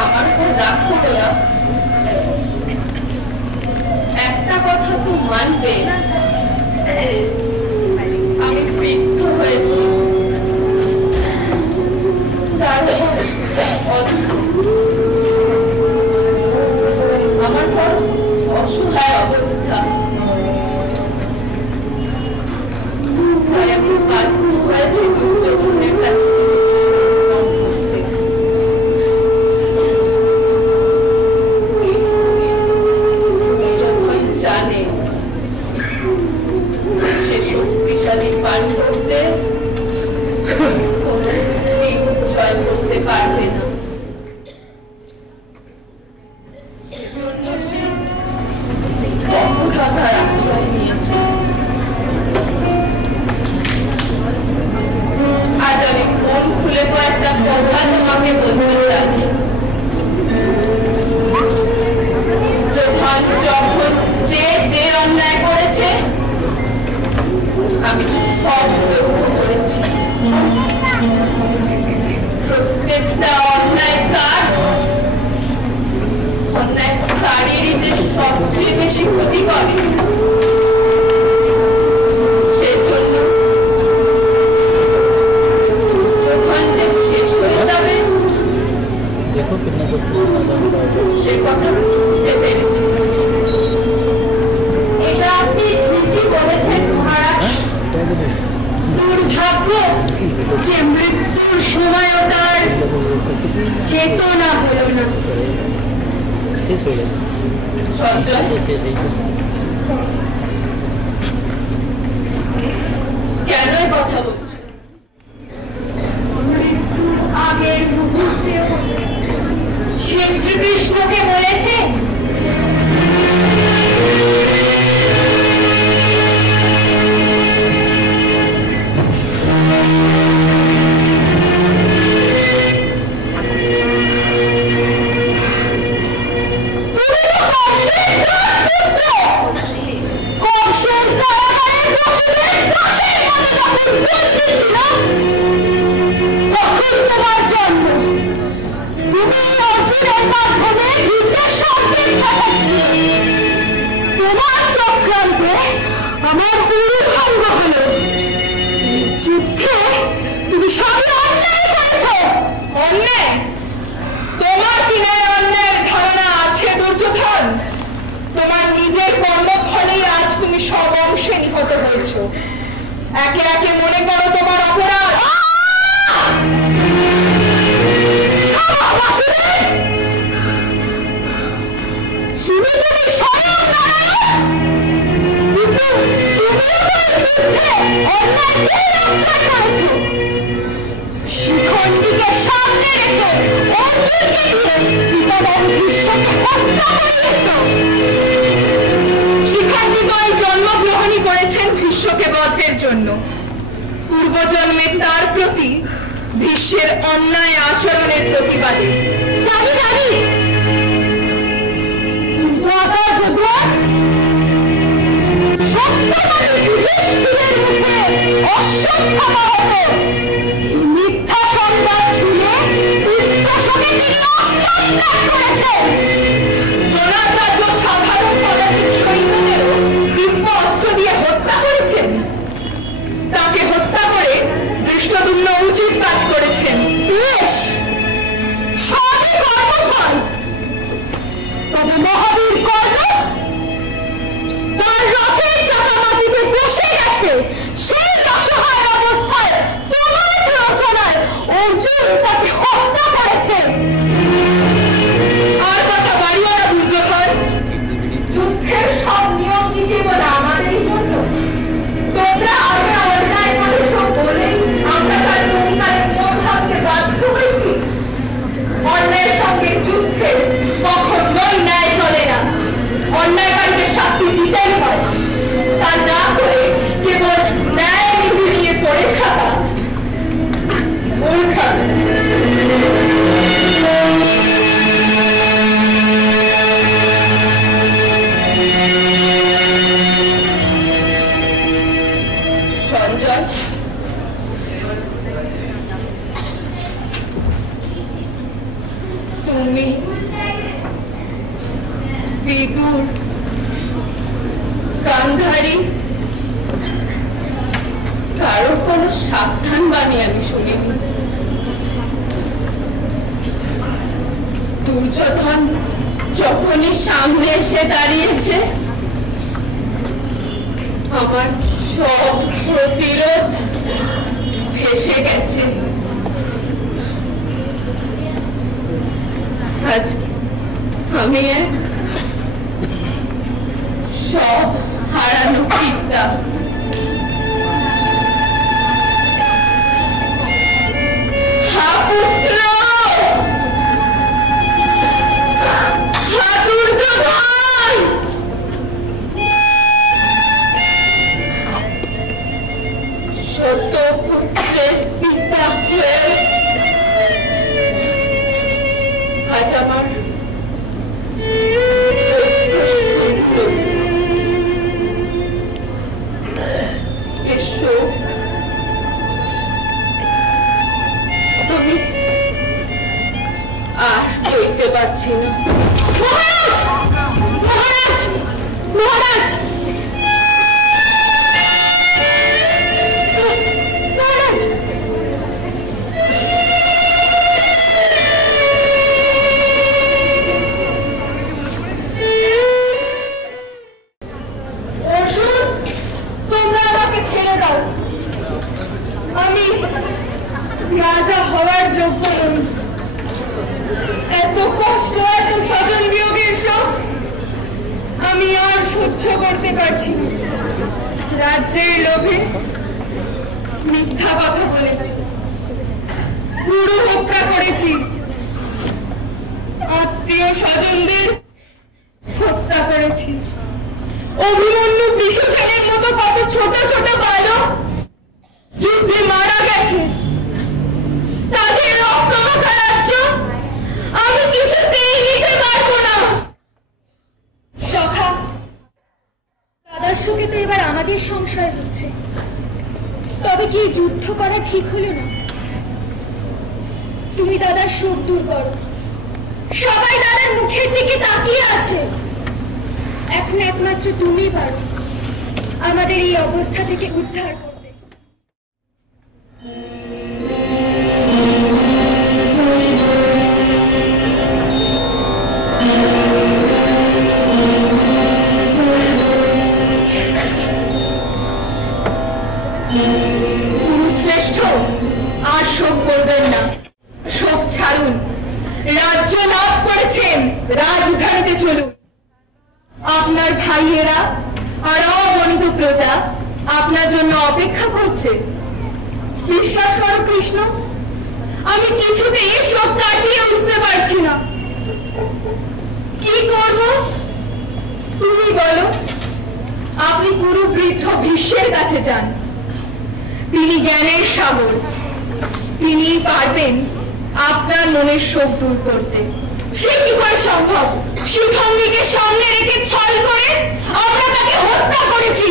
আমার উপর রাগ করো না। একটা কথা তো মানবে, আমি বৃদ্ধ হয়েছি, আমার বড় অসহায় অবস্থা। তাই আমি বাধ্য হয়েছি দুর্যোধনের কাছে জানে সে শক্তিশালী পাণ্ডবদের জয় করতে পারবে না। এজন্য সে কপটতার আশ্রয় নিয়েছে। আজ আমি মন খুলে কয়েকটা কথা তোমাকে বলতে চাই। যখন যখন যে অন্যায় করেছে আমি সব লক্ষ্য করেছি। প্রত্যেকটা অন্যায় কাজ অন্যায়কারীরই যে সবচেয়ে বেশি ক্ষতি করে। সেজন্য যখন যে শেষ হয়ে যাবে সে কথা বুঝতে পেরেছি। এটা আপনি ঠিকই বলেছেন মহারাজ। দুর্ভাগ্য যে মৃত্যুর সময়ও তার চেতনা হলো না। সঞ্জয়, কেন এই কথা বলছো? মৃত্যুর আগের মুহূর্তে সে শ্রীকৃষ্ণকে বলেছে, কংসের অর্জুনের মাধ্যমে যুদ্ধের সংকেত পাঠাচ্ছিল। তোমার চক্রান্তে আমার উরুভঙ্গ হলো। এই যুদ্ধে তুমি সবই অন্যায় করেছ। অন্যায়? তোমার কিনা অন্যায়ের ধারণা আছে দুর্যোধন? তোমার নিজের কর্মফলেই আজ তুমি সব অংশে নিহত হয়েছ। একে একে মনে করো তোমার অপরাধ। শিখণ্ডীকে সামনে রেখে অর্জুনকে দিয়ে পিতামহ ভীষ্মকে হত্যা করিয়েছ। শিখণ্ডীদ্বয় জন্মগ্রহণই করেছেন ভীষ্মকে বধের জন্য। পূর্বজন্মে তার প্রতি ভীষ্মের অন্যায় আচরণের প্রতিবাদে। জানি জানি, কিন্তু আচার্য দ্রোণ সত্যবাদী যুধিষ্ঠিরের মুখে অশ্বত্থামা হতো। মিথ্যা সংবাদ শুনে পুত্র শোকে তিনি অস্ত্রত্যাগ করেছেন। দ্রোণাচার্য সাধারণ পদাতিক সৈন্যদেরও দিব্য অস্ত্র দিয়ে হত্যা করেছেন। তাকে হত্যা করে ধৃষ্টদ্যুম্ন উচিত কাজ করেছেন। বেশ, সবই কর্মফল। তবে মহাবীর কর্ণ তার রথের চাকা মাটিতে বসে গেছে। সেই অসহায় অবস্থায় তোমার প্ররোচনায় অর্জুন তাকে হত্যা করেছে। আর কথা বাড়িও না দুর্যোধন। যুদ্ধের সব নিয়ম কি কেবল আমাদেরই জন্য? তোমরা আগে অন্যায় করেছ বলেই আমরা তার প্রতিকারে নিয়ম ভাবতে বাধ্য হয়েছি। অন্যায়ের সঙ্গে যুদ্ধে কখনোই ন্যায় চলে না। অন্যায়কারীকে শাস্তি দিতেই হয়। তা না করে কেবল ন্যায় নীতি নিয়ে পড়ে থাকা মূর্খতা। সঞ্জয়, তুমি বিদুর, গান্ধারী, কারোর কোনো সাবধান বাণী আমি শুনিনি। দুর্যোধন যখনই সামনে এসে দাঁড়িয়েছে, আমার সব প্রতিরোধ ভেসে গেছে। আজ আমি এক সব হারানো পিতা। হা পুত্র, হা দুর্যোধন, শত পুত্রের পিতা হয়ে আজ আমার আমি আর বইতে পারছি না। মহারাজ, মহারাজ, মহারাজ, মহারাজ, অর্জুন, তোমরা আমাকে ছেড়ে দাও। আমি রাজা হওয়ার যোগ্য নই। এত কষ্ট, এত স্বজন বিয়োগের শোক আমি আর সহ্য করতে পারছি না। রাজ্যের লোভে মিথ্যা কথা বলেছি, গুরু হত্যা করেছি, আত্মীয় স্বজনদের হত্যা করেছি। অভিমন্যু বিশ্বসেনের মতো কত ছোট ছোট বালক যুদ্ধে মারা গেছে। তাদের রক্তমাখা রাজ্য আমি কিছুতেই নিতে পারবো না। সখা, দাদার শোকে তো এবার আমাদের সংশয় হচ্ছে। তবে কি যুদ্ধ করা ঠিক হলো না? তুমি দাদার শোক দূর করো। সবাই দাদার মুখের দিকে তাকিয়ে আছে। এখন একমাত্র তুমি পারো আমাদের এই অবস্থা থেকে উদ্ধার করতে। গুরুশ্রেষ্ঠ, আর শোক করবেন না, শোক ছাড়ুন। রাজ্য লাভ করেছেন, রাজ উঠানিতে চলুন। আপনার ভাইয়েরা আর অগণিত প্রজা আপনার জন্য অপেক্ষা করছে। বিশ্বাস করো কৃষ্ণ, আমি কিছুতেই শোক কাটিয়ে উঠতে পারছি না। কি করব তুমি বলো? আপনি গুরু বৃদ্ধ ভীষ্মের কাছে যান, তিনি জ্ঞানের সাগর, তিনি পারবেন আপনার মনের শোক দূর করতে। সে কি করে সম্ভব? শিখাঙ্গীকে সামনে রেখে ছল করে আমরা তাকে হত্যা করেছি।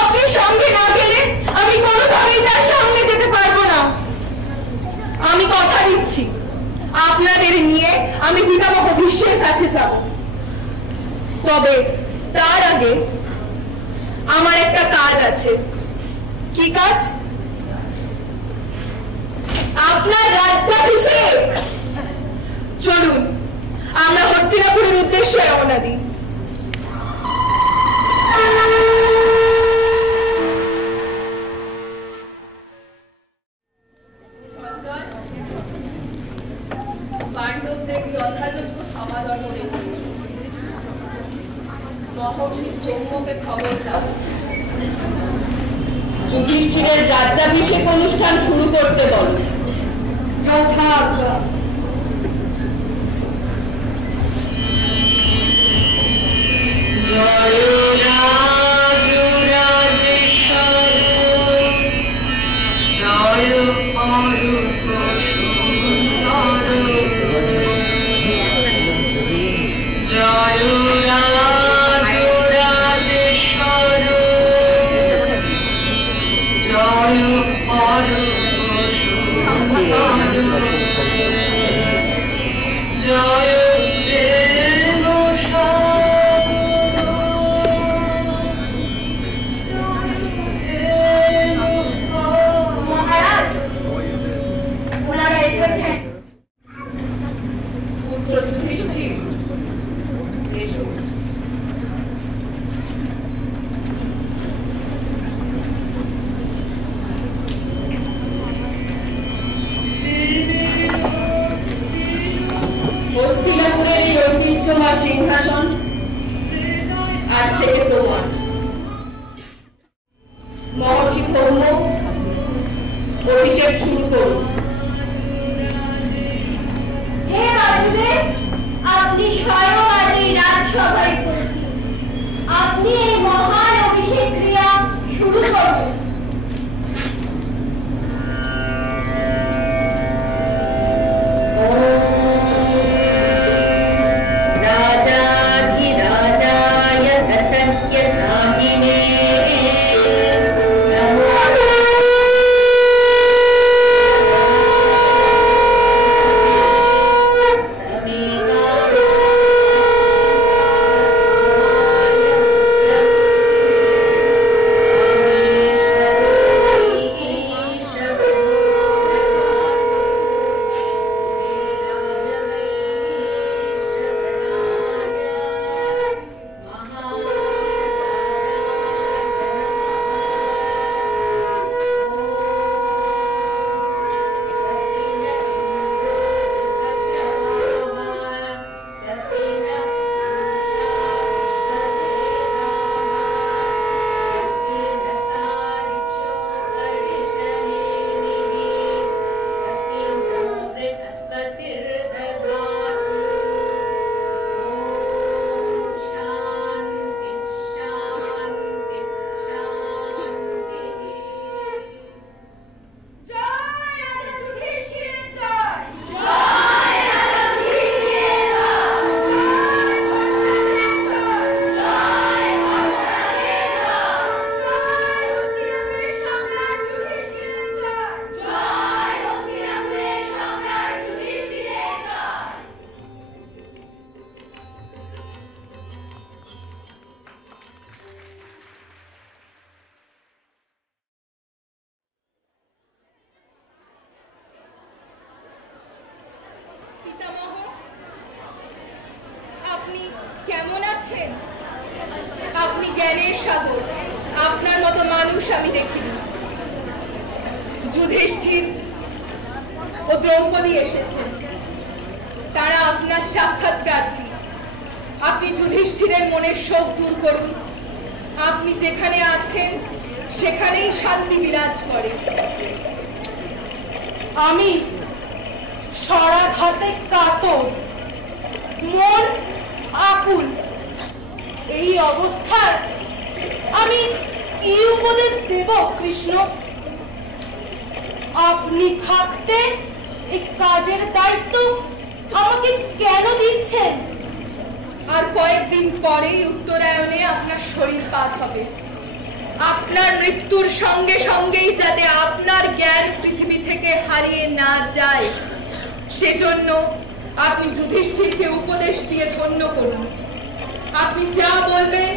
আপনি সঙ্গে না গেলে আমি কোনোভাবেই তার সামনে যেতে পারবো না। আমি কথা দিচ্ছি, আপনাদের নিয়ে আমি পিতামহ ভীষ্মের কাছে যাব। তবে তার আগে আমার একটা কাজ আছে। কি কাজ? আপনার রাজ্যাভিষেক। চলুন আমরা হস্তিনাপুরের উদ্দেশ্যে রওনা দিই। পাণ্ডবদের যথাযোগ্য সমাদর করে মহর্ষি ধর্মকে খবর দাও, যুধিষ্ঠিরের রাজ্যাভিষেক অনুষ্ঠান শুরু করতে বলো। যথাজ্ঞা। জয় রাজ রাজেশ্বর, জয় অরূপ সুন্দর, জয় রাজ রাজেশ্বর, জয় অরূপ সুন্দর, জয় প্রেম সাগর, মহারাজ, ওনারা এসেছেন। পুত্র যুধিষ্ঠির, এসো। হস্তিনাপুরের এই ঐতিহ্যময় সিংহাসন আজ থেকে তোমার। মহর্ষি ধর্ম অভিষেক শুরু করুন। হে বাসুদেব, আপনি স্বয়ং আজ এই রাজসভায় উপস্থিত। আপনি এই মহান অভিষেক ক্রিয়া শুরু করুন। राजाधिराजाय दशक्य साहिने नमो জ্ঞানের সাগর আপনার মতো মানুষ আমি দেখিনি। যুধিষ্ঠির ও দ্রৌপদী এসেছেন, তারা আপনার সাক্ষাৎ প্রার্থী। আপনি যুধিষ্ঠিরের মনের শোক দূর করুন। আপনি যেখানে আছেন সেখানেই শান্তি বিরাজ করে। আমি সরাঘাতে কাতর, মন আকুল। এই অবস্থায় আমি কি উপদেশ দেব কৃষ্ণ? আপনি থাকতে এই কাজের দায়িত্ব আমাকে কেন দিচ্ছেন? আর কয়েকদিন পরেই উত্তরায়ণে আপনার শরীর পাত হবে। আপনার মৃত্যুর সঙ্গে সঙ্গেই যাতে আপনার জ্ঞান পৃথিবী থেকে হারিয়ে না যায়, সেজন্য আপনি যুধিষ্ঠিরকে উপদেশ দিয়ে ধন্য করুন। আপনি যা বলবেন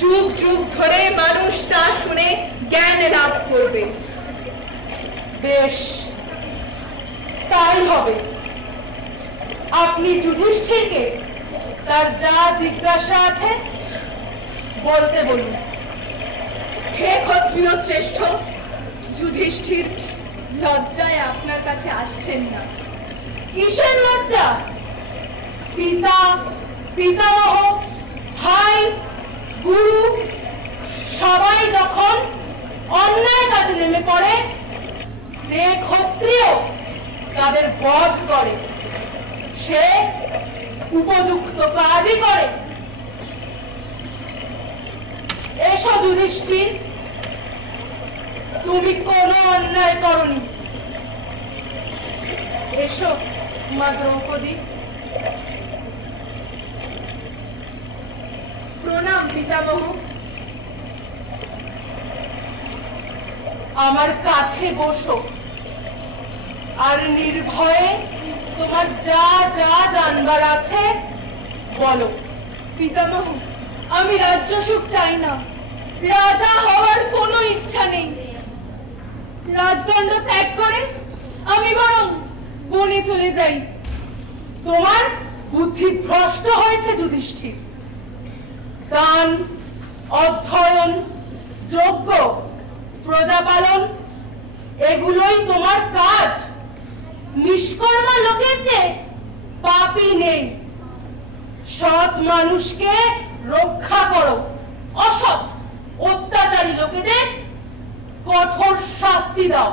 যুগ যুগ ধরে মানুষ তা শুনে জ্ঞান লাভ করবে। বেশ, তাই হবে। আপনি যুধিষ্ঠিরকে তার যা জিজ্ঞাসা আছে বলতে বলুন। হে ক্ষত্রিয় শ্রেষ্ঠ, যুধিষ্ঠির লজ্জায় আপনার কাছে আসছেন না। কিসের লজ্জা? পিতা, পিতামহ, ভাই, গুরু সবাই যখন অন্যায় কাজে নেমে পড়ে, যে ক্ষত্রিয় তাদের বধ করে সে উপযুক্ত কাজই করে। এসো যুধিষ্ঠির, তুমি কোনো অন্যায় করনি। এসো মা দ্রৌপদী। প্রণাম পিতামহ। আমার কাছে বসো আর নির্ভয়ে তোমার যা যা জানবার আছে বলো। পিতামহ, আমি রাজ্য সুখ চাই না। রাজা হওয়ার কোনো ইচ্ছা নেই। রাজদণ্ড ত্যাগ করে আমি বরং বনে চলে যাই। তোমার বুদ্ধি ভ্রষ্ট হয়েছে যুধিষ্ঠির। দান, অধ্যয়ন, যজ্ঞ, প্রজাপালন এগুলোই তোমার কাজ। নিষ্কর্মা লোকের চেয়ে পাপী নেই। সৎ মানুষকে রক্ষা করো, অসৎ অত্যাচারী লোকেদের কঠোর শাস্তি দাও।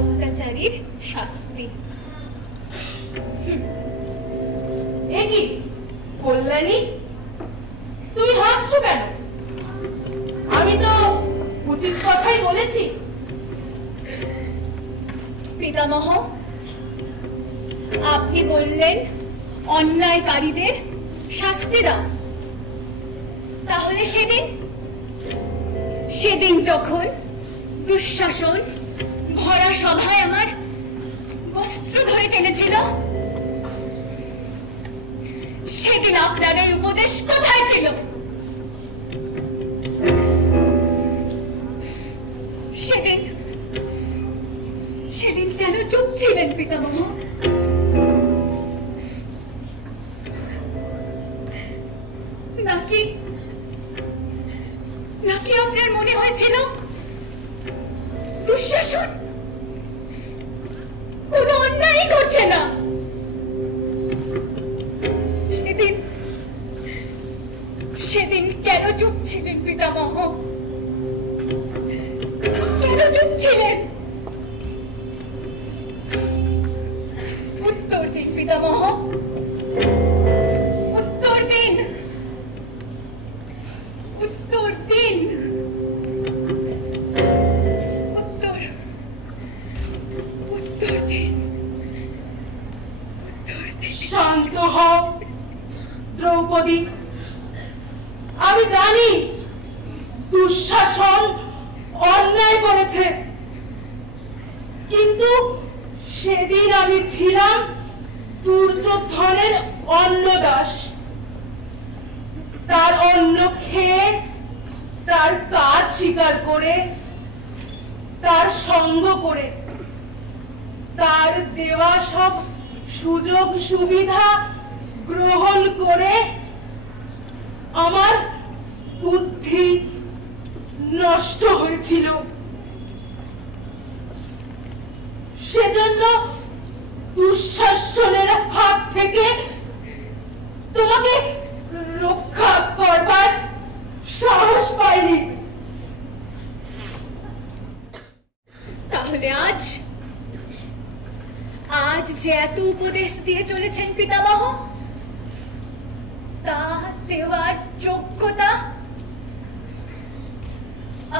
অত্যাচারীর শাস্তি? এ কি কল্যাণী, তুমি হাসছো কেন? আমি তো উচিত কথাই বলেছি। পিতামহ, আপনি বললেন অন্যায়কারীদের শাস্তি দাও। তাহলে সেদিন যখন দুঃশাসন ভরা সভায় আমার বস্ত্র ধরে টেনেছিল, সেদিন আপনার এই উপদেশ কোথায় ছিল? সেদিন কেন চুপ ছিলেন পিতামহ? নাকি আপনার মনে হয়েছিল দুঃশাসন কোনো অন্যায় করছে না? সেদিন কেন চুপ ছিলেন পিতামহ? কেন চুপ ছিলেন? উত্তর দিন পিতামহ, উত্তর দিন, উত্তর দিন, উত্তর দিন, উত্তর দিন। শান্ত হও দ্রৌপদী। আমি জানি দুঃশাসন অন্যায় করেছে, কিন্তু সেদিন আমি ছিলাম দুর্যোধনের অন্নদাস। তার অন্ন খেয়ে, তার কাজ স্বীকার করে, তার সঙ্গ করে, তার দেওয়া সব সুযোগ সুবিধা গ্রহণ করে আমার বুদ্ধি নষ্ট হয়েছিল। সেজন্য দুঃশাসনের হাত থেকে তোমাকে রক্ষা করবার সাহস পাইনি। তাহলে আজ যে এত উপদেশ দিয়ে চলেছেন পিতামহ, তা দেওয়ার যোগ্যতা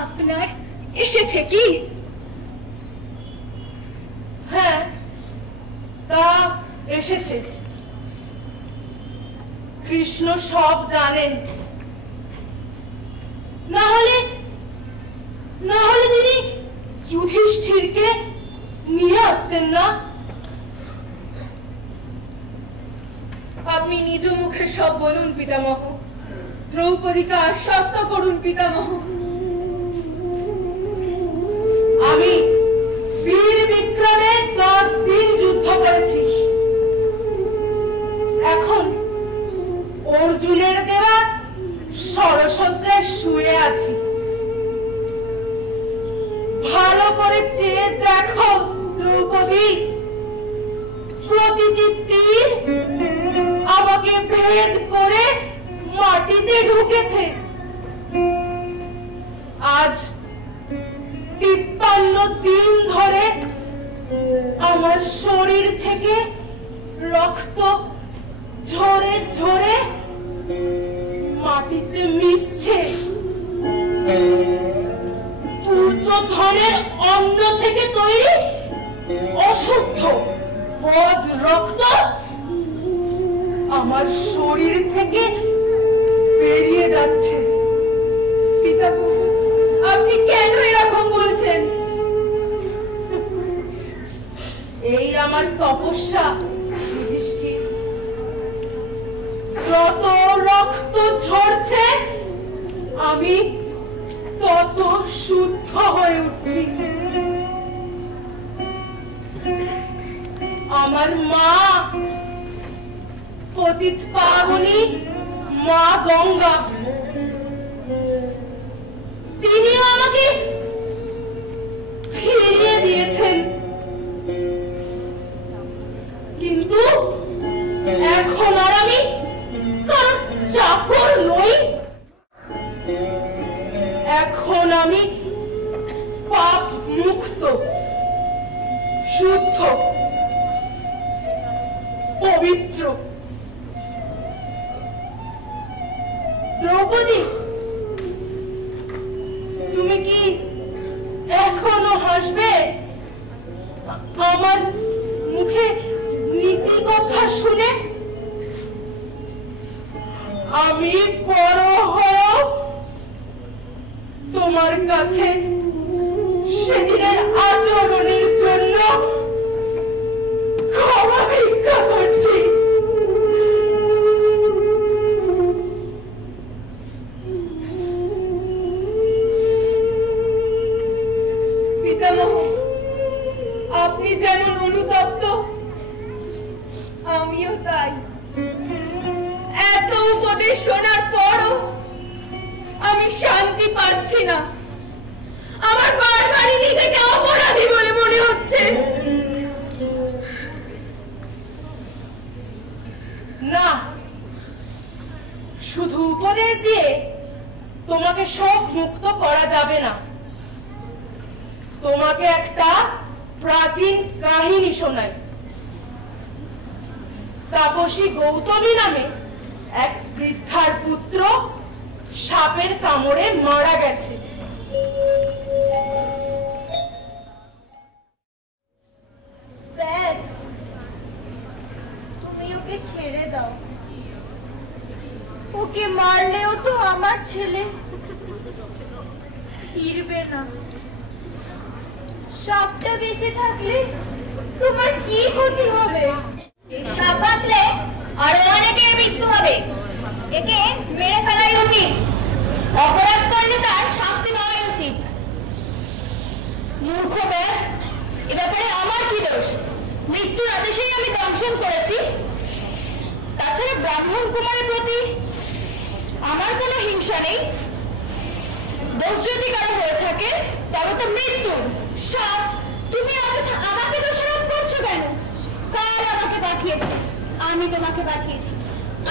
আপনার এসেছে কি? হ্যাঁ, তা এসেছে। কৃষ্ণ সব জানেন, না হলে তিনি যুধিষ্ঠিরকে নিয়ে আসতেন না। আপনি নিজ মুখে সব বলুন পিতামহ, দ্রৌপদীকে আশ্বস্ত করুন পিতামহ। আমি বীর বিক্রমে 10 দিন যুদ্ধ করেছি। এখন অর্জুনের দেওয়া সরসজ্জায় শুয়ে আছি। ভালো করে চেয়ে দেখো দ্রৌপদী, প্রতিটি তীর আমাকে ভেদ করে মাটিতে ঢুকেছে। আজ 53 দিন ধরে আমার শরীর থেকে রক্ত ঝরে ঝরে মাটিতে মিশছে। দুর্যোধনের অন্ন থেকে তৈরি অশুদ্ধ বদ রক্ত আমার শরীর থেকে বেরিয়ে যাচ্ছে। পিতামহ, আপনি কেন এরকম বলছেন? এই আমার তপস্যা যুধিষ্ঠির। যত রক্ত ঝরছে আমি তত শুদ্ধ হয়ে উঠছি। আমার মা পতিত পাবনী মা গঙ্গা, তিনি আমাকে ফিরিয়ে দিয়েছেন, কিন্তু এখন আর আমি কারণ চাকর নই। এখন আমি পাপ মুক্ত, শুদ্ধ, পবিত্র। দ্রৌপদী, তুমি কি এখনো হাসবে আমার মুখে নীতি কথা শুনে? আমি বড় হয়েও তোমার কাছে সেদিনের আচরণের জন্য ক্ষমা ভিক্ষা করছি। পিতামহ, আপনি যেমন অনুতপ্ত, আমিও তাই। এত উপদেশ শোনার পরও আমি শান্তি পাচ্ছি না। আমার বারবারই নিজেকে অপরাধী বলে মনে হচ্ছে। না, শুধু উপদেশ দিয়ে তোমাকে শোক মুক্ত করা যাবে না। তোমাকে একটা প্রাচীন কাহিনী শোনাই। তাপসী গৌতমী নামে এক বৃদ্ধার পুত্র সাপের কামড়ে মারা গেছে। দেখ, তুমি ওকে ছেড়ে দাও। ওকে মারলেও তো আমার ছেলে ফিরবে না। সাপটা বেঁচে থাকলে তোমার কি ক্ষতি হবে? সাপ বাঁচলে আরো অনেকের মৃত্যু হবে। একে মেরে ফেলাই উচিত। অপরাধ করলে তার শাস্তি পাওয়াই উচিত। মূর্খ ব্যাগ, এ ব্যাপারে আমার কি দোষ? মৃত্যুর আদেশেই আমি দংশন করেছি। তাছাড়া ব্রাহ্মণ কুমারের প্রতি আমার কোনো হিংসা নেই। দোষ যদি কারো হয়ে থাকে তবে তো মৃত্যু। সাত, তুমি আমাকে দোষারোপ করছো কেন? কাল আমাকে পাঠিয়েছে, আমি তোমাকে পাঠিয়েছি,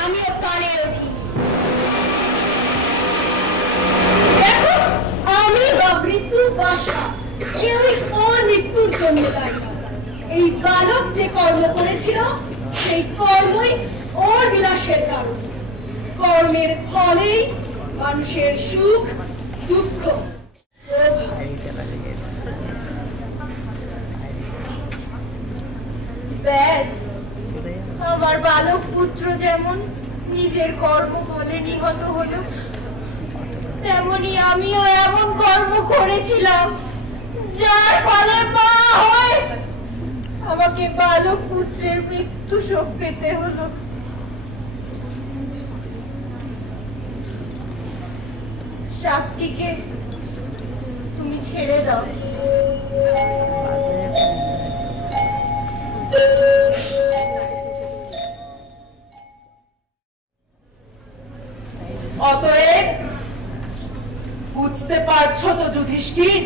আমিও কালের অধীন। দেখো, আমি বা মৃত্যুর বাসা, কেউই ওর মৃত্যুর জন্য দায়ী। এই বালক যে কর্ম করেছিল সেই কর্মই ওর বিনাশের কারণ। কর্মের ফলেই মানুষের সুখ দুঃখ। আমার বালক পুত্র যেমন নিজের কর্ম বলে নিহত হলো, তেমনি আমিও এমন কর্ম করেছিলাম যার ফলে মা হয়ে আমাকে বালক পুত্রের মৃত্যু শোক পেতে হলো। সাপটিকে তুমি ছেড়ে দাও। অতএব বুঝতে পারছো তো যুধিষ্ঠির,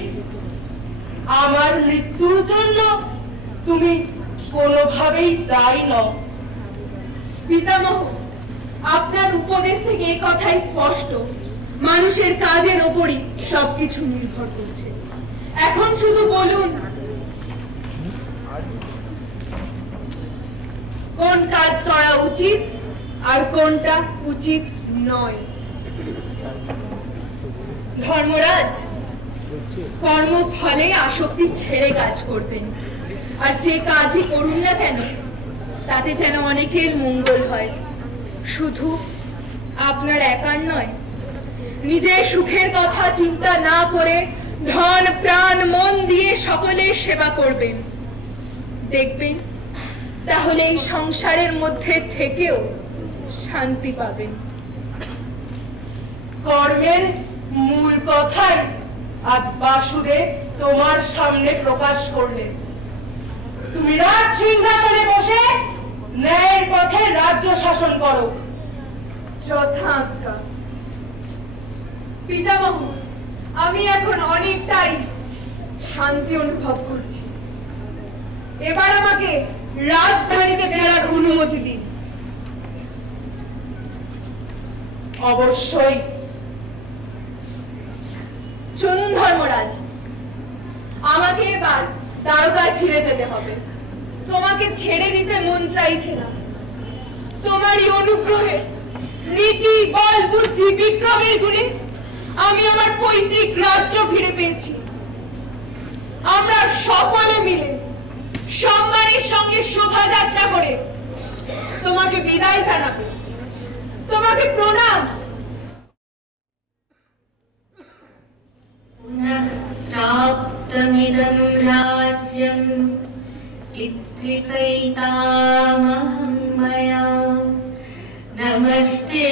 আমার মৃত্যুর জন্য তুমি কোনোভাবেই দায়ী নও। পিতামহ, আপনার উপদেশ থেকে এই কথাই স্পষ্ট, মানুষের কাজের ওপরই সবকিছু নির্ভর করছে। এখন শুধু বলুন, কোন কাজ করা উচিত আর কোনটা উচিত নয়। ধর্মরাজ, কর্মফলে আসক্তি ছেড়ে কাজ করবেন, আর যে কাজই করুন না কেন তাতে যেন অনেকের মঙ্গল হয়। শুধু আপনার একার নয়, নিজের সুখের কথা চিন্তা না করে ধন প্রাণ মন দিয়ে সকলের সেবা করবেন। দেখবেন তাহলে এই সংসারের মধ্যে থেকেও শান্তি পাবেন। কর্মের মূল কথাই আজ বাসুদেব তোমার সামনে প্রকাশ করলেন। তুমি রাজ সিংহাসনে বসে ন্যায়ের পথে রাজ্য শাসন করো। যথাজ্ঞা পিতামহ, আমি এখন অনেকটাই শান্তি অনুভব করছি। এবার আমাকে রাজধানীতে ফেরার অনুমতি দিন। অবশ্যই। শুনুন ধর্মরাজ, আমাকে এবার দ্বারকায় ফিরে যেতে হবে। তোমাকে ছেড়ে দিতে মন চাইছে না। তোমারই অনুগ্রহে, নীতি বল বুদ্ধি বিক্রমের গুণে আমি আমার পৈতৃক রাজ্য ফিরে পেয়েছি। আমরা সকলে মিলে সম্মানের সঙ্গে শোভাযাত্রা করে তোমাকে বিদায় জানাবো। তোমাকে প্রণাম। प्राप्तमिदं राज्यम् इत्रिकैतामहं मया नमस्ते